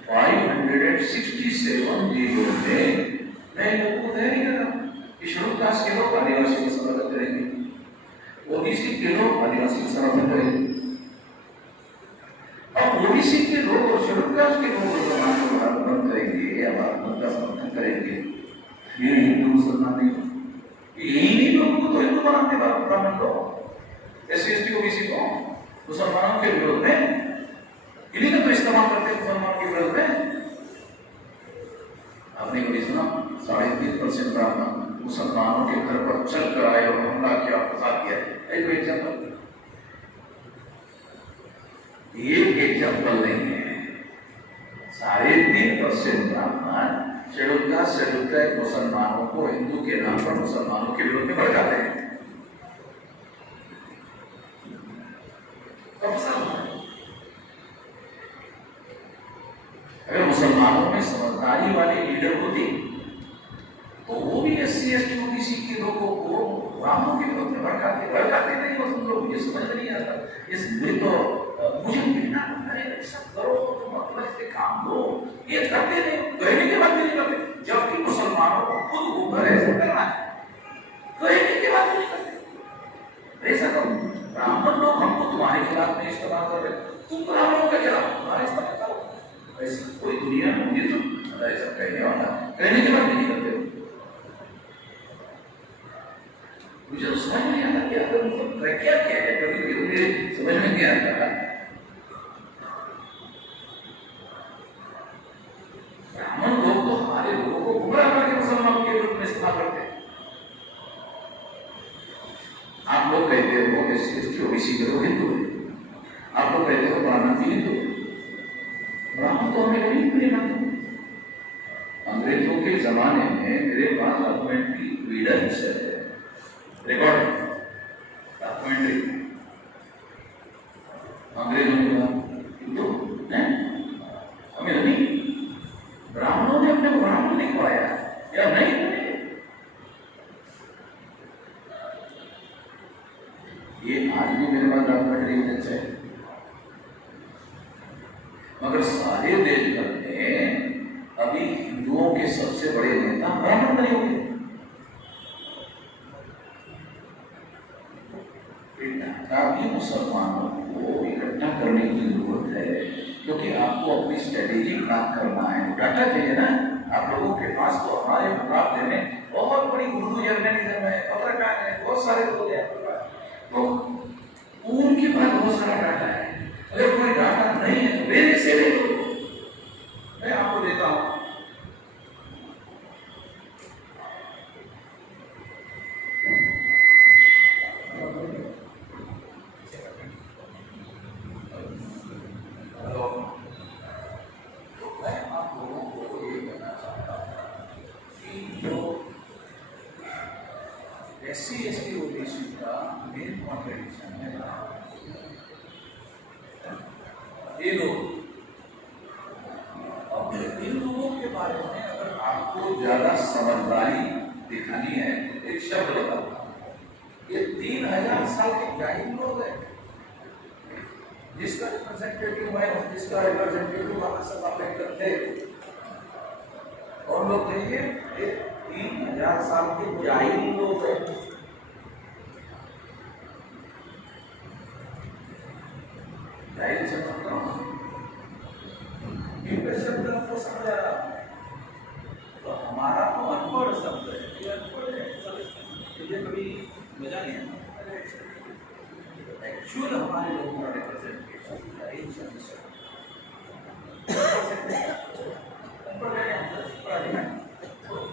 567 जीरो में मैं लोगों को तैयारी कर रहा हूँ कि शेड्यूल कास्ट के लोग आदिवासी का समर्थन करेंगे, ओबीसी के लोग आदिवासी का समर्थन करेंगे। अब ओबीसी के लोग और शेड्यूल कास्ट के लोग मुसलमान को भारत करेंगे या भारत का समर्थन करेंगे, ये हिंदू मुसलमान नहीं, यही लोगों को तो हिंदू बनाते भारत ब्राह्मण को, एससी एसटी ओबीसी को मुसलमानों के विरोध में, इन्हीं का तो इस्तेमाल करते हैं मुसलमानों के विरोध में। आपने कभी सुना 3.5% ब्राह्मण मुसलमानों के घर पर चल कर आए और हमला किया, फसाद किया? एक एग्जाम्पल नहीं है। 3.5% ब्राह्मण शेड्यूल कास्ट शेड्यूल ट्राइब मुसलमानों को हिंदू के नाम पर मुसलमानों के विरोध में भड़काते हैं। अगर मुसलमानों में समझदारी वाले लीडर होते तो वो भी एससी एसटी ओबीसी के लोगों को ब्राह्मणों के विरोध में भड़काते नहीं। और तुम लोग मुझे समझ नहीं आता, इसलिए तो मुझे मिलना, अरे ऐसा करो, मतलब से काम लो, ये करते नहीं, कहने के बाद नहीं करते, जबकि मुसलमानों को खुद ऊपर ऐसा करना है, कहने के बाद नहीं करते। ऐसा करो, ब्राह्मण लोग हमको तुम्हारे खिलाफ नहीं इस्तेमाल कर रहे, तुम ब्राह्मणों के खिलाफ तुम्हारे इस्तेमाल करो। ऐसा कोई दुनिया में मुझे तो ऐसा कहने वाला, कहने के बाद नहीं करते। मुझे तो समझ नहीं आता कि अगर मतलब क्या क्या है, कभी मुझे समझ में नहीं आता। ब्राह्मण लोग तो हमारे लोगों को गुमराह करके मुसलमान के रूप में इस्तेमाल करते हैं। आप लोग कहते हो एससी एसटी ओबीसी के लोग हिंदू है, आप लोग कहते हो ब्राह्मण भी हिंदू, ब्राह्मण तो हमें कभी नहीं मानते। अंग्रेजों के जमाने में मेरे पास डॉक्यूमेंट्री एविडेंस है, रिकॉर्ड ये आज भी मेरे पास डाटा इंटेलिजेंस है, मगर सारे देश भर में अभी हिंदुओं के सबसे बड़े नेता ब्राह्मण नहीं होंगे। डाटा भी मुसलमानों को इकट्ठा करने की जरूरत है, क्योंकि आपको अपनी स्ट्रेटेजी प्राप्त करना है। डाटा चाहिए ना आप लोगों के पास। तो हमारे मुकाबले में बहुत बड़ी उर्दू जर्नलिज्म है, पत्रकार है, बहुत सारे लोग हैं, तो उनके पास बहुत सारा डाटा है। अगर कोई डाटा नहीं है तो मेरे से ले लो, मैं आपको देता हूं। मैं आप लोगों को ये कहना चाहता हूं कि जो SC/ST OBC का मेन कॉन्ट्रडिक्शन है ये लोग। अब इन लोगों के बारे में अगर आपको ज्यादा समझदारी दिखानी है, एक शब्द बताता हूं। ये 3000 साल के जाहिल लोग हैं, जिसका रिप्रेजेंटेटिव है, जिसका रिप्रेजेंटेटिव आप सब अफेक्टेड थे। और लोग थे ये 3000 साल के जाहिल लोग हैं। जाहिल से मतलब इनके शब्द आपको समझ आ रहा है, तो हमारा तो अनपढ़ शब्द है, ये अनपढ़ है, मुझे कभी मजा नहीं आता। एक्चुअल हमारे लोगों का रिप्रेजेंटेशन जाहिल शब्द से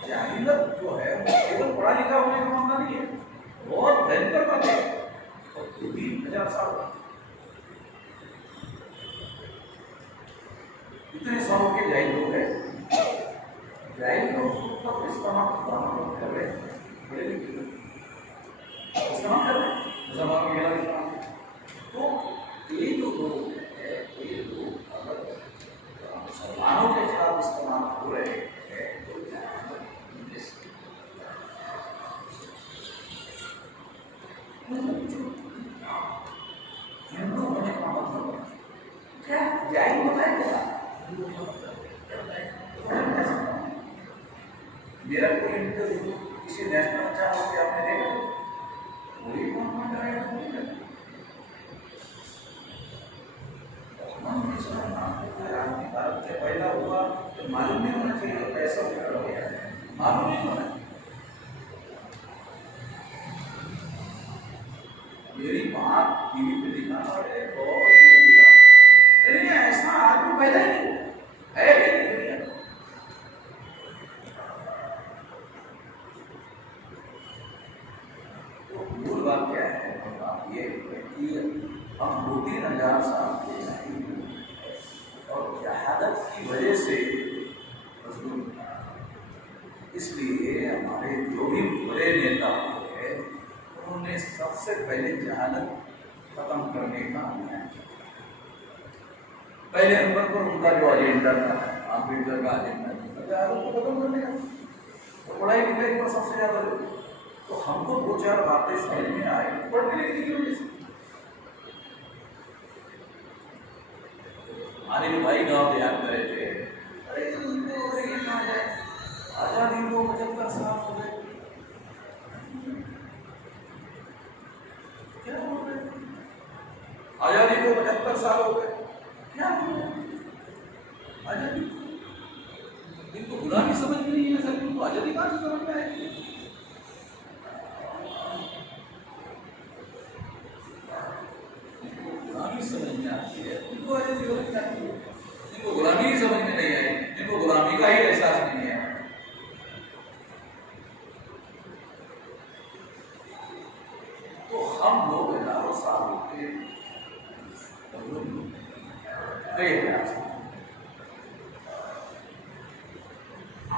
जाहिलत जो है केवल पढ़ा लिखा होने का मामला नहीं है, बहुत भयंकर बात है। और 3000 साल इतने सालों के जाहिल लोग हैं, जाहिल लोग का इस्तेमाल कर रहे हैं, बड़े इस्तेमाल कर रहे हैं जमाने के खिलाफ। तो ये जो लोग है, ये लोग अगर मुसलमानों के खिलाफ इस्तेमाल हो रहे हैं तो हिंदू होने का मतलब क्या जाहिल होता है क्या? मेरा कोई इंटरव्यू किसी नेशनल अच्छा हो गया, आपने देखा वही भारत में पैदा हुआ तो मालूम नहीं होना चाहिए पैसा हो गया, मालूम नहीं होना। मेरी बात टीवी पे दिखाना पड़े बहुत लेकिन ऐसा आदमी पैदा ही नहीं है दुनिया। तो मूल बात क्या है? बात ये है कि हम 2-3 हजार साल के और जहादत की वजह से मजबूर, इसलिए हमारे जो भी बड़े नेता हुए उन्होंने सबसे पहले जहालत खत्म करने का अभियान किया। पहले नंबर पर उनका जो एजेंडा था, अम्बेडकर का एजेंडा था जहालत को खत्म करने का, तो पढ़ाई लिखाई पर सबसे ज्यादा। तो हमको 2-4 बातें समझ में आई पढ़ने लिखने की वजह से। हमारे भाई गाँव याद करे थे, अरे आजादी को 75 साल हो गए, क्या बोल रहे? आजादी को 75 साल हो गए, क्या बोल रहे? आजादी इनको गुलामी समझ में नहीं है, सर इनको आजादी कहाँ से समझ में आएगी? गुलामी समझ में आती है, उनको आजादी समझ में आती है। जिनको गुलामी ही समझ में नहीं आई, जिनको गुलामी का ही एहसास नहीं है, तो हम लोग हजारों साल होते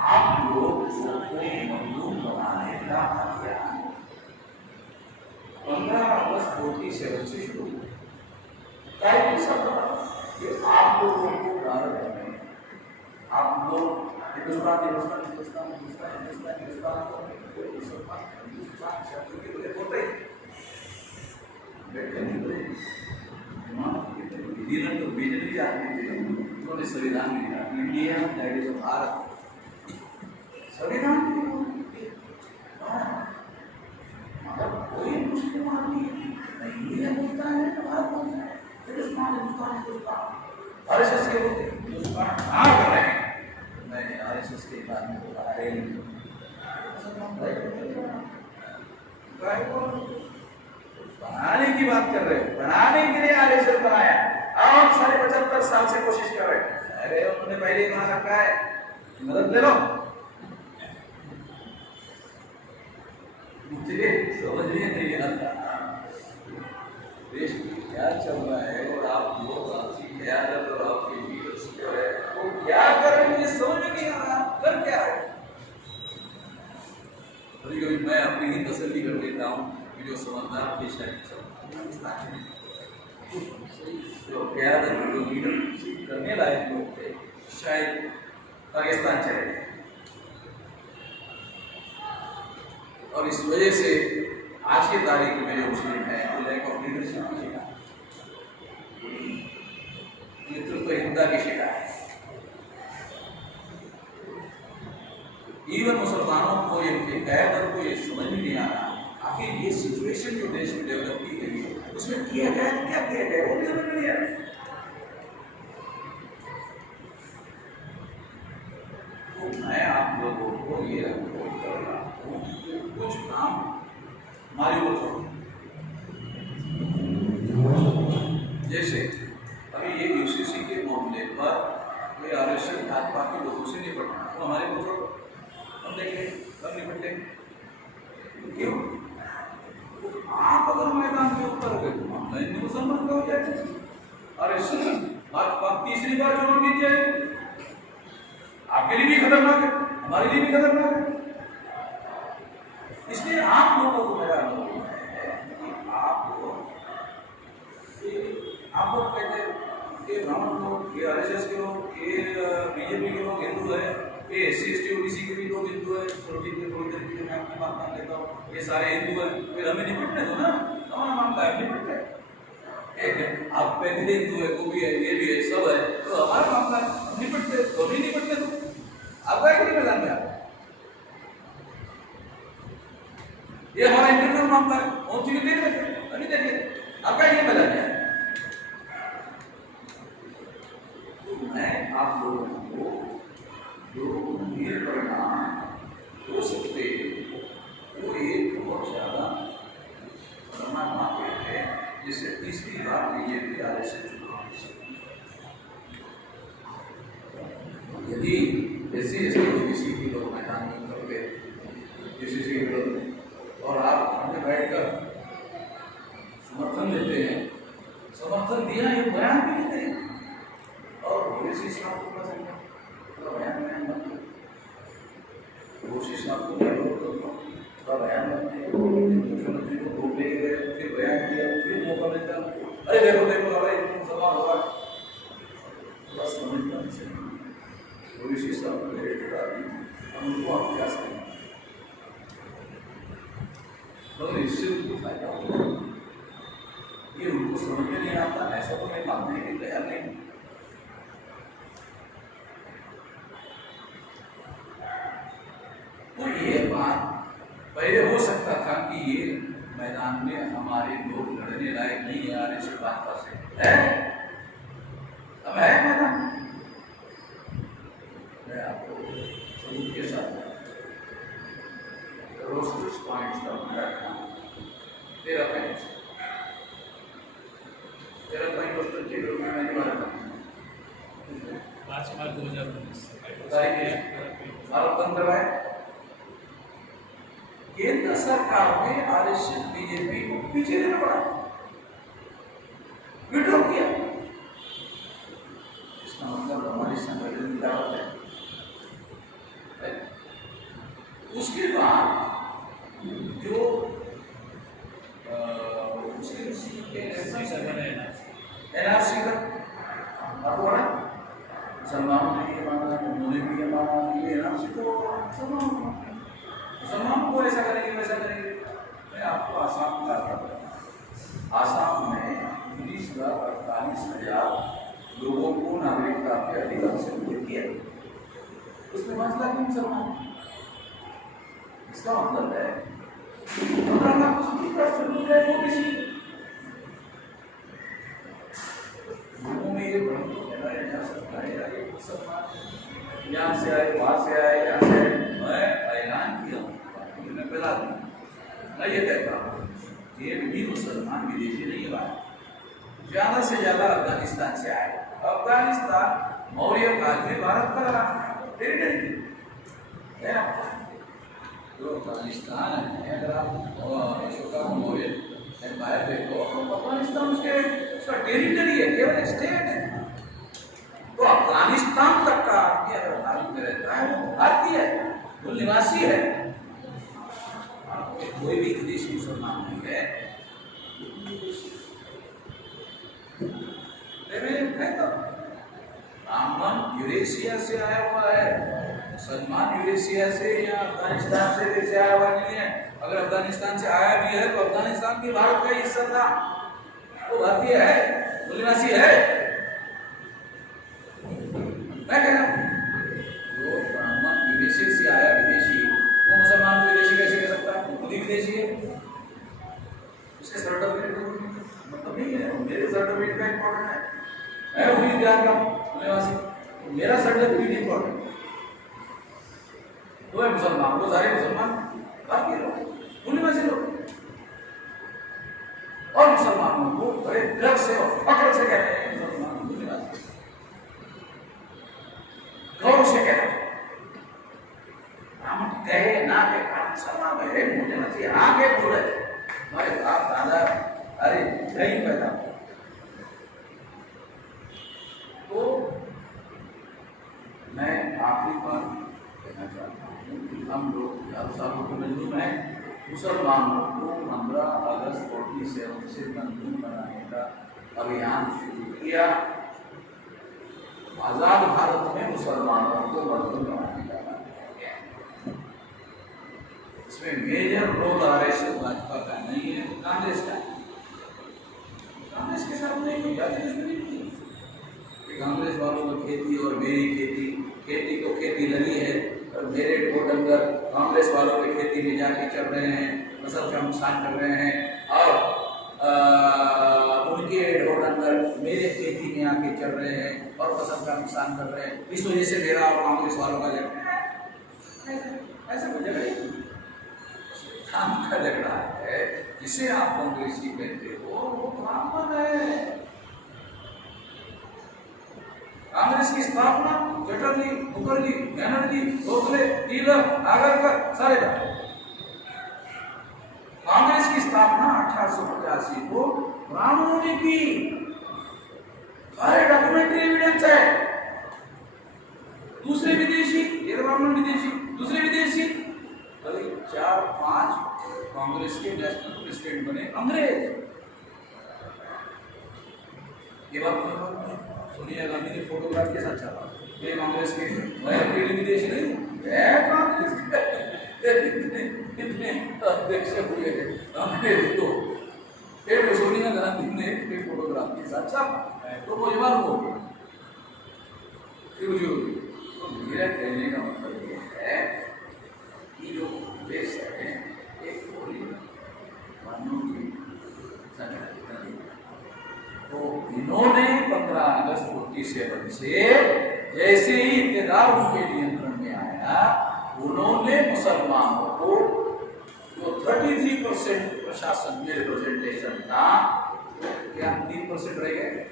आप लोग को मजलूम बनाने का अभियान 15 अगस्त 47 से शुरू हुआ। आप लोगों को भारत में आप लोग हिंदुस्तान शब्द के बड़े होते हैं। तो बिजली आदमी थे, उन्होंने संविधान लिखा, इंडिया दैट इज भारत, संविधान मगर कोई मुस्लिम आदमी इंडिया बोलता है तो भारत बोलता है, हिंदुस्तान आरएसएस के लोग हिंदुस्तान कहाँ कर रहे हैं? मैंने आरएसएस के बाद में बोला बनाने की बात कर रहे हो, बनाने के लिए आरएसएस बनाया, अब साढ़े 75 साल से कोशिश कर रहे हैं। अरे उन्होंने पहले ही बना रखा है, मदद ले लो। मुझे समझने नहीं आता देश में क्या चल रहा है और आप लोग आपकी क़यादत और आपके लीडर्स जो है वो क्या कर रहे हैं, मुझे समझ में नहीं आ रहा कर क्या है। कभी-कभी मैं अपनी ही तसल्ली कर देता हूँ कि जो समझदार के शायद जो क़यादत जो लीडर करने लायक लोग थे शायद पाकिस्तान चले गए, और इस वजह से आज की तारीख में जो मुस्लिम है वो लैक ऑफ लीडरशिप की शिकार, नेतृत्वहीनता की शिकार है। इवन मुसलमानों को इनके क़यादत को ये समझ में नहीं आ रहा आखिर ये सिचुएशन जो देश में डेवलप की गई है उसमें किया जाए तो क्या किया जाए, वो भी समझ में नहीं आ रहा। तो मैं आप लोगों को ये रिपोर्ट कर रहा हूँ कुछ काम मालूम हो, जैसे अभी ये यूसीसी के मामले पर कोई आरएसएस भाजपा के लोगों से निपटना तो हमारे को हम देखें कब निपटते क्यों? आप अगर मैदान में उतर गए तो मामला मुसलमान का हो जाएगा, आरएसएस भाजपा तीसरी बार चुनाव जीत जाए, आपके लिए भी खतरनाक है, हमारे लिए भी खतरनाक है। इसलिए आप लोगों को मेरा अनुभव है कि आप लोग कहते हैं कि ब्राह्मण लोग, ये आरएसएस के लोग, ये बीजेपी के लोग हिंदू है, ये SC/ST OBC के भी लोग हिंदू है, थोड़ी देर मैं आपकी बात मान लेता हूँ, ये सारे हिंदू है, फिर हमें निपटने दो ना, हमारा मामला है निपटते। आप पहले हिंदू है, वो भी है, ये भी है, सब है, तो हमारा मामला है निपटते, तो भी निपटने दो। आपका एक नहीं मैदान में आप ये हमारा इंटरनल मामला है, और चीजें देख लेते हैं, अभी देखिए आपका ये मैदान है। तो मैं आप लोगों को जो ये परिणाम हो सकते वो एक बहुत ज्यादा खतरनाक मामले है, जिसे तीसरी बार बीजेपी आरएसएस चुनाव यदि SC/ST OBC के लोग मैदान में उतरते यूसीसी के विरोध में और आप हमने बैठकर समर्थन देते हैं, समर्थन दिया ये बयान भी देते हैं और कोशिश आपको बयान कोशिश आपको बयान मुख्यमंत्री को वोट ले गए, फिर बयान किया, फिर मौका मिलता, अरे देखो देखो अरे मुसलमान होगा, बस समझता नहीं कोशिश हम उनको आप क्या समझ मगर इससे उनको फायदा होगा, ये उनको समझ में नहीं आता, ऐसा तो मैं मानने के तैयार नहीं। तो ये बात पहले हो सकता था कि ये मैदान में हमारे लोग लड़ने लायक नहीं है, आरएसएस भाजपा से है, अब है मैदान। मैं आपको सबूत के साथ रोस्टर्स पॉइंट्स का रखा 13 पॉइंट रोस्टर के रूप में मैंने मारा था 5 मार्च 2019 गणतंत्र है। केंद्र सरकार में आरएसएस बीजेपी को पीछे लेना पड़ा, विड्रॉ किया, इसका मतलब हमारी संगठन की ताकत है। उसके बाद जो NRC का मुसलमानों ने ये माना, उन्होंने भी ये माना, ये NRC तो मुसलमानों को ऐसा करेंगे वैसा करेंगे। मैं आपको आसाम का आसाम 40,000 लोगों को नागरिकता के अधिकार से वंचित किया, उसमें 5 लाख मुसलमान। इसका मतलब है 15 लाख लोगों में ये भ्रम तो फैलाया जा सकता है यार, ये मुसलमान यहाँ से आए, वहाँ से आए, यहाँ से आए। मैं ऐलान किया हूँ, मैं फैला दूँ, मैं ये कहता हूँ ये भी मुसलमान विदेशी नहीं हुआ, ज़्यादा से ज़्यादा अफगानिस्तान से आए। अफगानिस्तान मौर्य काल में भारत का टेरिटरी है। जो अफगानिस्तान है, अगर आप अशोका मौर्य एम्पायर देखो तो अफगानिस्तान उसका टेरिटरी है, केवल एक स्टेट है। तो अफगानिस्तान तक का आदमी अगर भारत में रहता है वो भारतीय है, वो निवासी है। कोई भी विदेशी मुसलमान नहीं है। ब्राह्मण यूरेशिया से आया हुआ है, मुसलमान यूरेशिया से या अफगानिस्तान से आया हुआ नहीं है। अगर अफगानिस्तान से आया भी है तो अफगानिस्तान भी भारत का हिस्सा था, वो भारतीय है, वो निवासी है। मैं कह रहा हूँ जो ब्राह्मण यूरेशिया से आया विदेशी, वो मुसलमान को विदेशी कैसे कह सकता है? खुद ही विदेशी है, उसके सर्टिफिकेट मतलब नहीं है। मेरे सर्टिफिकेट का इंपॉर्टेंट है, मैं वही ध्यान रहा हूँ निवासी, मेरा सर्टिफिकेट इंपॉर्टेंट। वो है मुसलमान, वो सारे मुसलमान भारतीय लोग, वो निवासी लोग। और मुसलमानों को बड़े गर्व से और फख्र से कह रहे हैं मुसलमान निवासी, गौरव से कह रहे हैं। हम कहे ना कहे मुसलमान है, मुझे नहीं आगे बोले हमारे बाप दादा अरे नहीं पैदा। तो मैं आखिरी बार कहना चाहता हूँ कि हम लोग 4 सालों के मजलूम हैं। मुसलमानों को 15 अगस्त 47 से मंजूर बनाने का अभियान शुरू किया। आजाद भारत में मुसलमानों को मंजूर बनाने का अभियान किया। इसमें मेजर रोल आरएस भाजपा का नहीं है, कांग्रेस का। कांग्रेस के साथ नहीं कांग्रेस वालों को खेती और मेरी खेती को खेती लगी है और मेरे ढोल डंगर कांग्रेस वालों के खेती में जाके चढ़ रहे हैं, फसल का नुकसान कर रहे हैं। और उनके ढोल डंगर मेरे खेती में आके चढ़ रहे हैं और फसल का नुकसान कर रहे हैं। इस वजह से मेरा और कांग्रेस वालों का झगड़ा ऐसा कोई झगड़ा काम का झगड़ा है। जिसे आप कांग्रेसी कहते हो वो ब्राह्मण है। कांग्रेस की स्थापना चटर्जी, मुखर्जी, बैनर्जी, भोसले, टीलर, आगरकर सारे। कांग्रेस की स्थापना 1885 को ब्राह्मणों ने की। सारे डॉक्यूमेंट्री एविडेंस है। दूसरे विदेशी, ये ब्राह्मण विदेशी, दूसरे विदेशी, करीब 4-5 कांग्रेस के नेशनल प्रेसिडेंट बने अंग्रेज। ये बात सोनिया गांधी ने फोटोग्राफ के साथ छापा, ये कांग्रेस के विदेशी नहीं है। कांग्रेस कितने अध्यक्ष हुए अंग्रेज तो फिर सोनिया गांधी ने फोटोग्राफ के साथ छापा तो वो जवाब हो गया। तो मेरा कहने का मतलब ये है कि जो देश है एक मानव की तो इन्होंने 15 अगस्त 47 से जैसे ही इक़्तिदार उनके नियंत्रण में आया, उन्होंने मुसलमानों को जो 33% प्रशासन में रिप्रेजेंटेशन था, क्या 3% रह गए?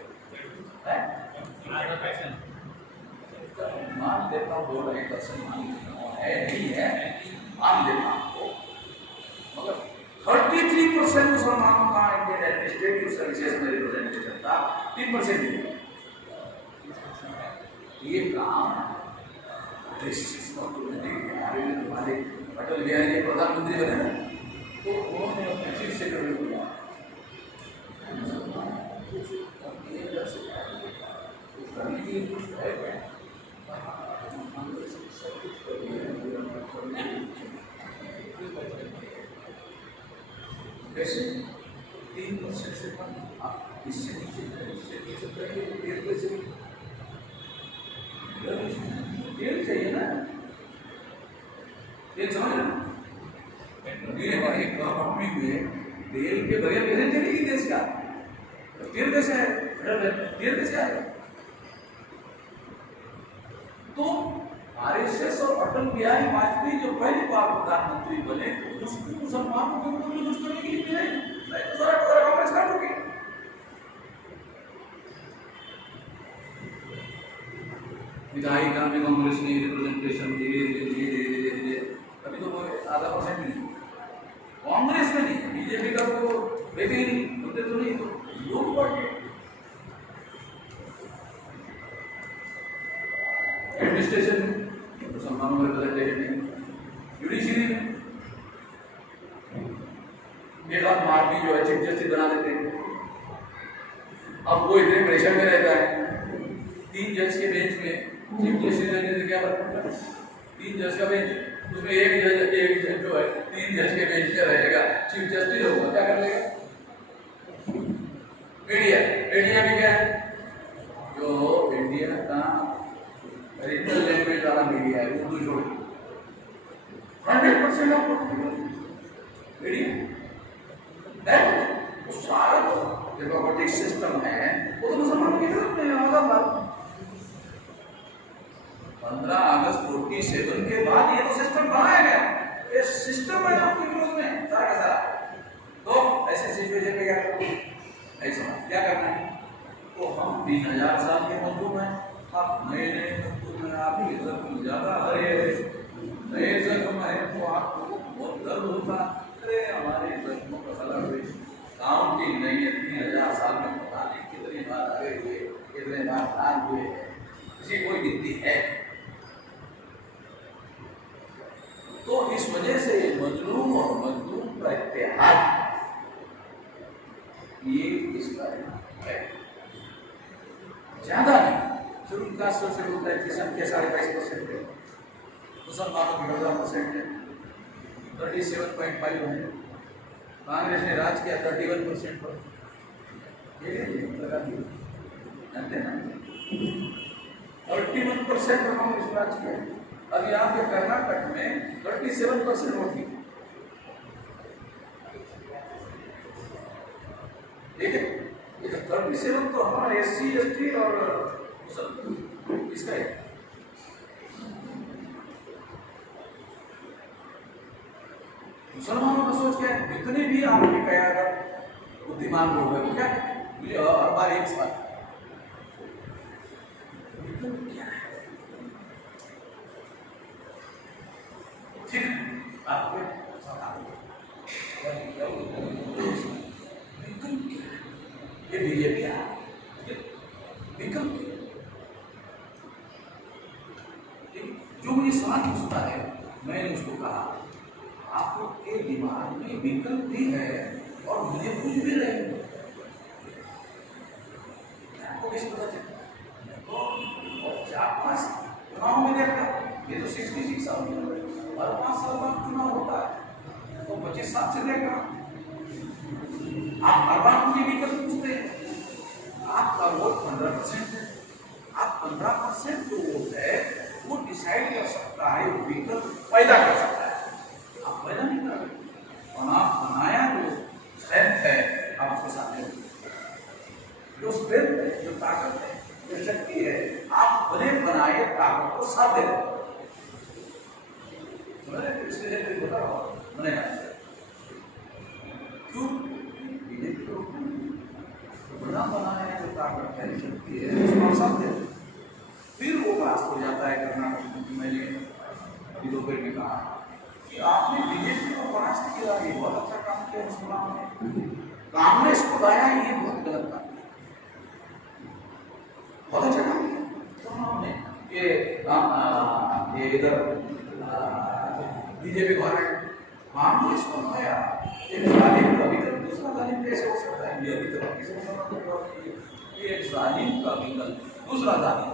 मान देता हूँ 2-2% मान लेता हूँ, है नहीं है मान देता हूँ, मगर 33% मुसलमानों का इंडियन एडमिनिस्ट्रेटिव सर्विसेज में रिप्रेजेंटेशन था, 3% नहीं। ये काम हमारे अटल बिहारी जी प्रधानमंत्री बने तो उन्होंने अपने चीफ सेक्रेटरी को कैसे 3% से कम, आप इससे नीचे करेंगे तो 1.5 तेल चाहिए ना, तेल समझ रहे ना, इकोनॉमी में तेल के बगैर कैसे चलेगी देश का, तेल कैसे है, तेल कैसे आएगा? तो आरएसएस और अटल बिहारी वाजपेयी जो पहली बार प्रधानमंत्री बने तो उसको मुसलमानों के ऊपर यूज करने के लिए मिले, नहीं तो सारा कांग्रेस काट होगी। विधायी काम में कांग्रेस ने रिप्रेजेंटेशन धीरे अभी तो वो 0.5% नहीं, कांग्रेस में नहीं, बीजेपी का तो देखे ही नहीं, होते तो नहीं, तो लोग बढ़ गए। एडमिनिस्ट्रेशन मुसलमानों में रिप्रेजेंटेशन नहीं, जुडिशरी में एक आध मार्गी जो है चीफ जस्टिस बना देते हैं। अब वो इतने प्रेशर में रहता है, 3 जज के बेंच में चीफ जस्टिस रहने से क्या फर्क पड़ता है? 3 जज का बेंच, उसमें एक जज जो है 3 जज के बेंच में रहेगा, चीफ जस्टिस होगा, क्या कर लेगा? मीडिया भी क्या है, जो इंडिया का रीजनल लैंग्वेज वाला मीडिया है, उर्दू छोड़ 100% ऑफ मीडिया वो सारा डेमोक्रेटिक सिस्टम है, वो तो मुसलमानों की तरफ में है। 15 अगस्त 47 के बाद ये तो सिस्टम बनाया गया, ये सिस्टम है आपके विरोध में सारा का सारा। तो ऐसे सिचुएशन में क्या करना है, क्या करना है? तो हम 3000 साल के मजलूम हैं, आप नए मजलूम हैं, आप ही जख्म ज्यादा हरे नए जख्म है तो आपको बहुत दर्द होता, अरे हमारे जख्मों का सलाह हुई काउंटिंग नहीं है, 3000 साल में पता नहीं कितनी बार हरे हुए, कितने बार लाल हुए, किसी कोई गिनती है। तो इस वजह से मजलूम और मजलूम का इत्तेहाद ये इसका है, ज्यादा नहीं। शेड्यूल कास्ट और शेड्यूल ट्राइब की संख्या 22.5% है, मुसलमानों की 14% है, 37.5 है। कांग्रेस ने राज किया 31% पर, ये लगा दिया, जानते हैं ना, 31% पर कांग्रेस राज किया। अब यहाँ पे कर्नाटक में 37% वोट दी, ठीक है, ये 37 तो हमारा SC ST और इसका है। मुसलमानों का सोच क्या है, जितने भी आपके कया बुद्धिमान लोग हैं, क्या मुझे हर बार एक सवाल, क्या है ठीक आपको ये बीजेपी विकल्प जो मुझे सवाल पूछता है, मैंने उसको कहा आपके दिमाग में विकल्प भी है और मुझे कुछ भी रहे, आपको कैसे पता चलता? और 4-5 चुनाव में देखा, ये तो 66 साल में हर 5 साल बाद चुनाव होता है, तो 25 साल से देखा, आप हर बार मुझे विकल्प पूछते हैं। आपका वोट 15% है, आप 15% जो वोट है वो डिसाइड कर सकता है, विकल्प पैदा कर सकता है, आप पैदा नहीं कर रहे, और आप बनाया जो स्ट्रेंथ है आप उसके सामने, जो स्ट्रेंथ है, जो ताकत है, जो शक्ति है, आप बने बनाए ताकत को साथ दे रहे, इसलिए बता रहा हूँ बनेगा क्यों, बीजेपी को बना बनाने जो ताकत है, शक्ति है, उसको साथ दे, फिर वो पास हो जाता है कर्नाटक में। मैंने अभी दोपहर में कहा कि आपने बीजेपी को परास्त किया, ये बहुत अच्छा काम किया मुसलमानों ने, कांग्रेस को लाया, ये बहुत गलत काम किया, बहुत अच्छा काम किया उन्होंने, ये इधर बीजेपी को हराया, कांग्रेस को लाया, एक जालिम का विकल्प दूसरा जालिम कैसे हो सकता है? ये अभी तक किसी ने समझ नहीं, एक जालिम का विकल्प दूसरा जालिम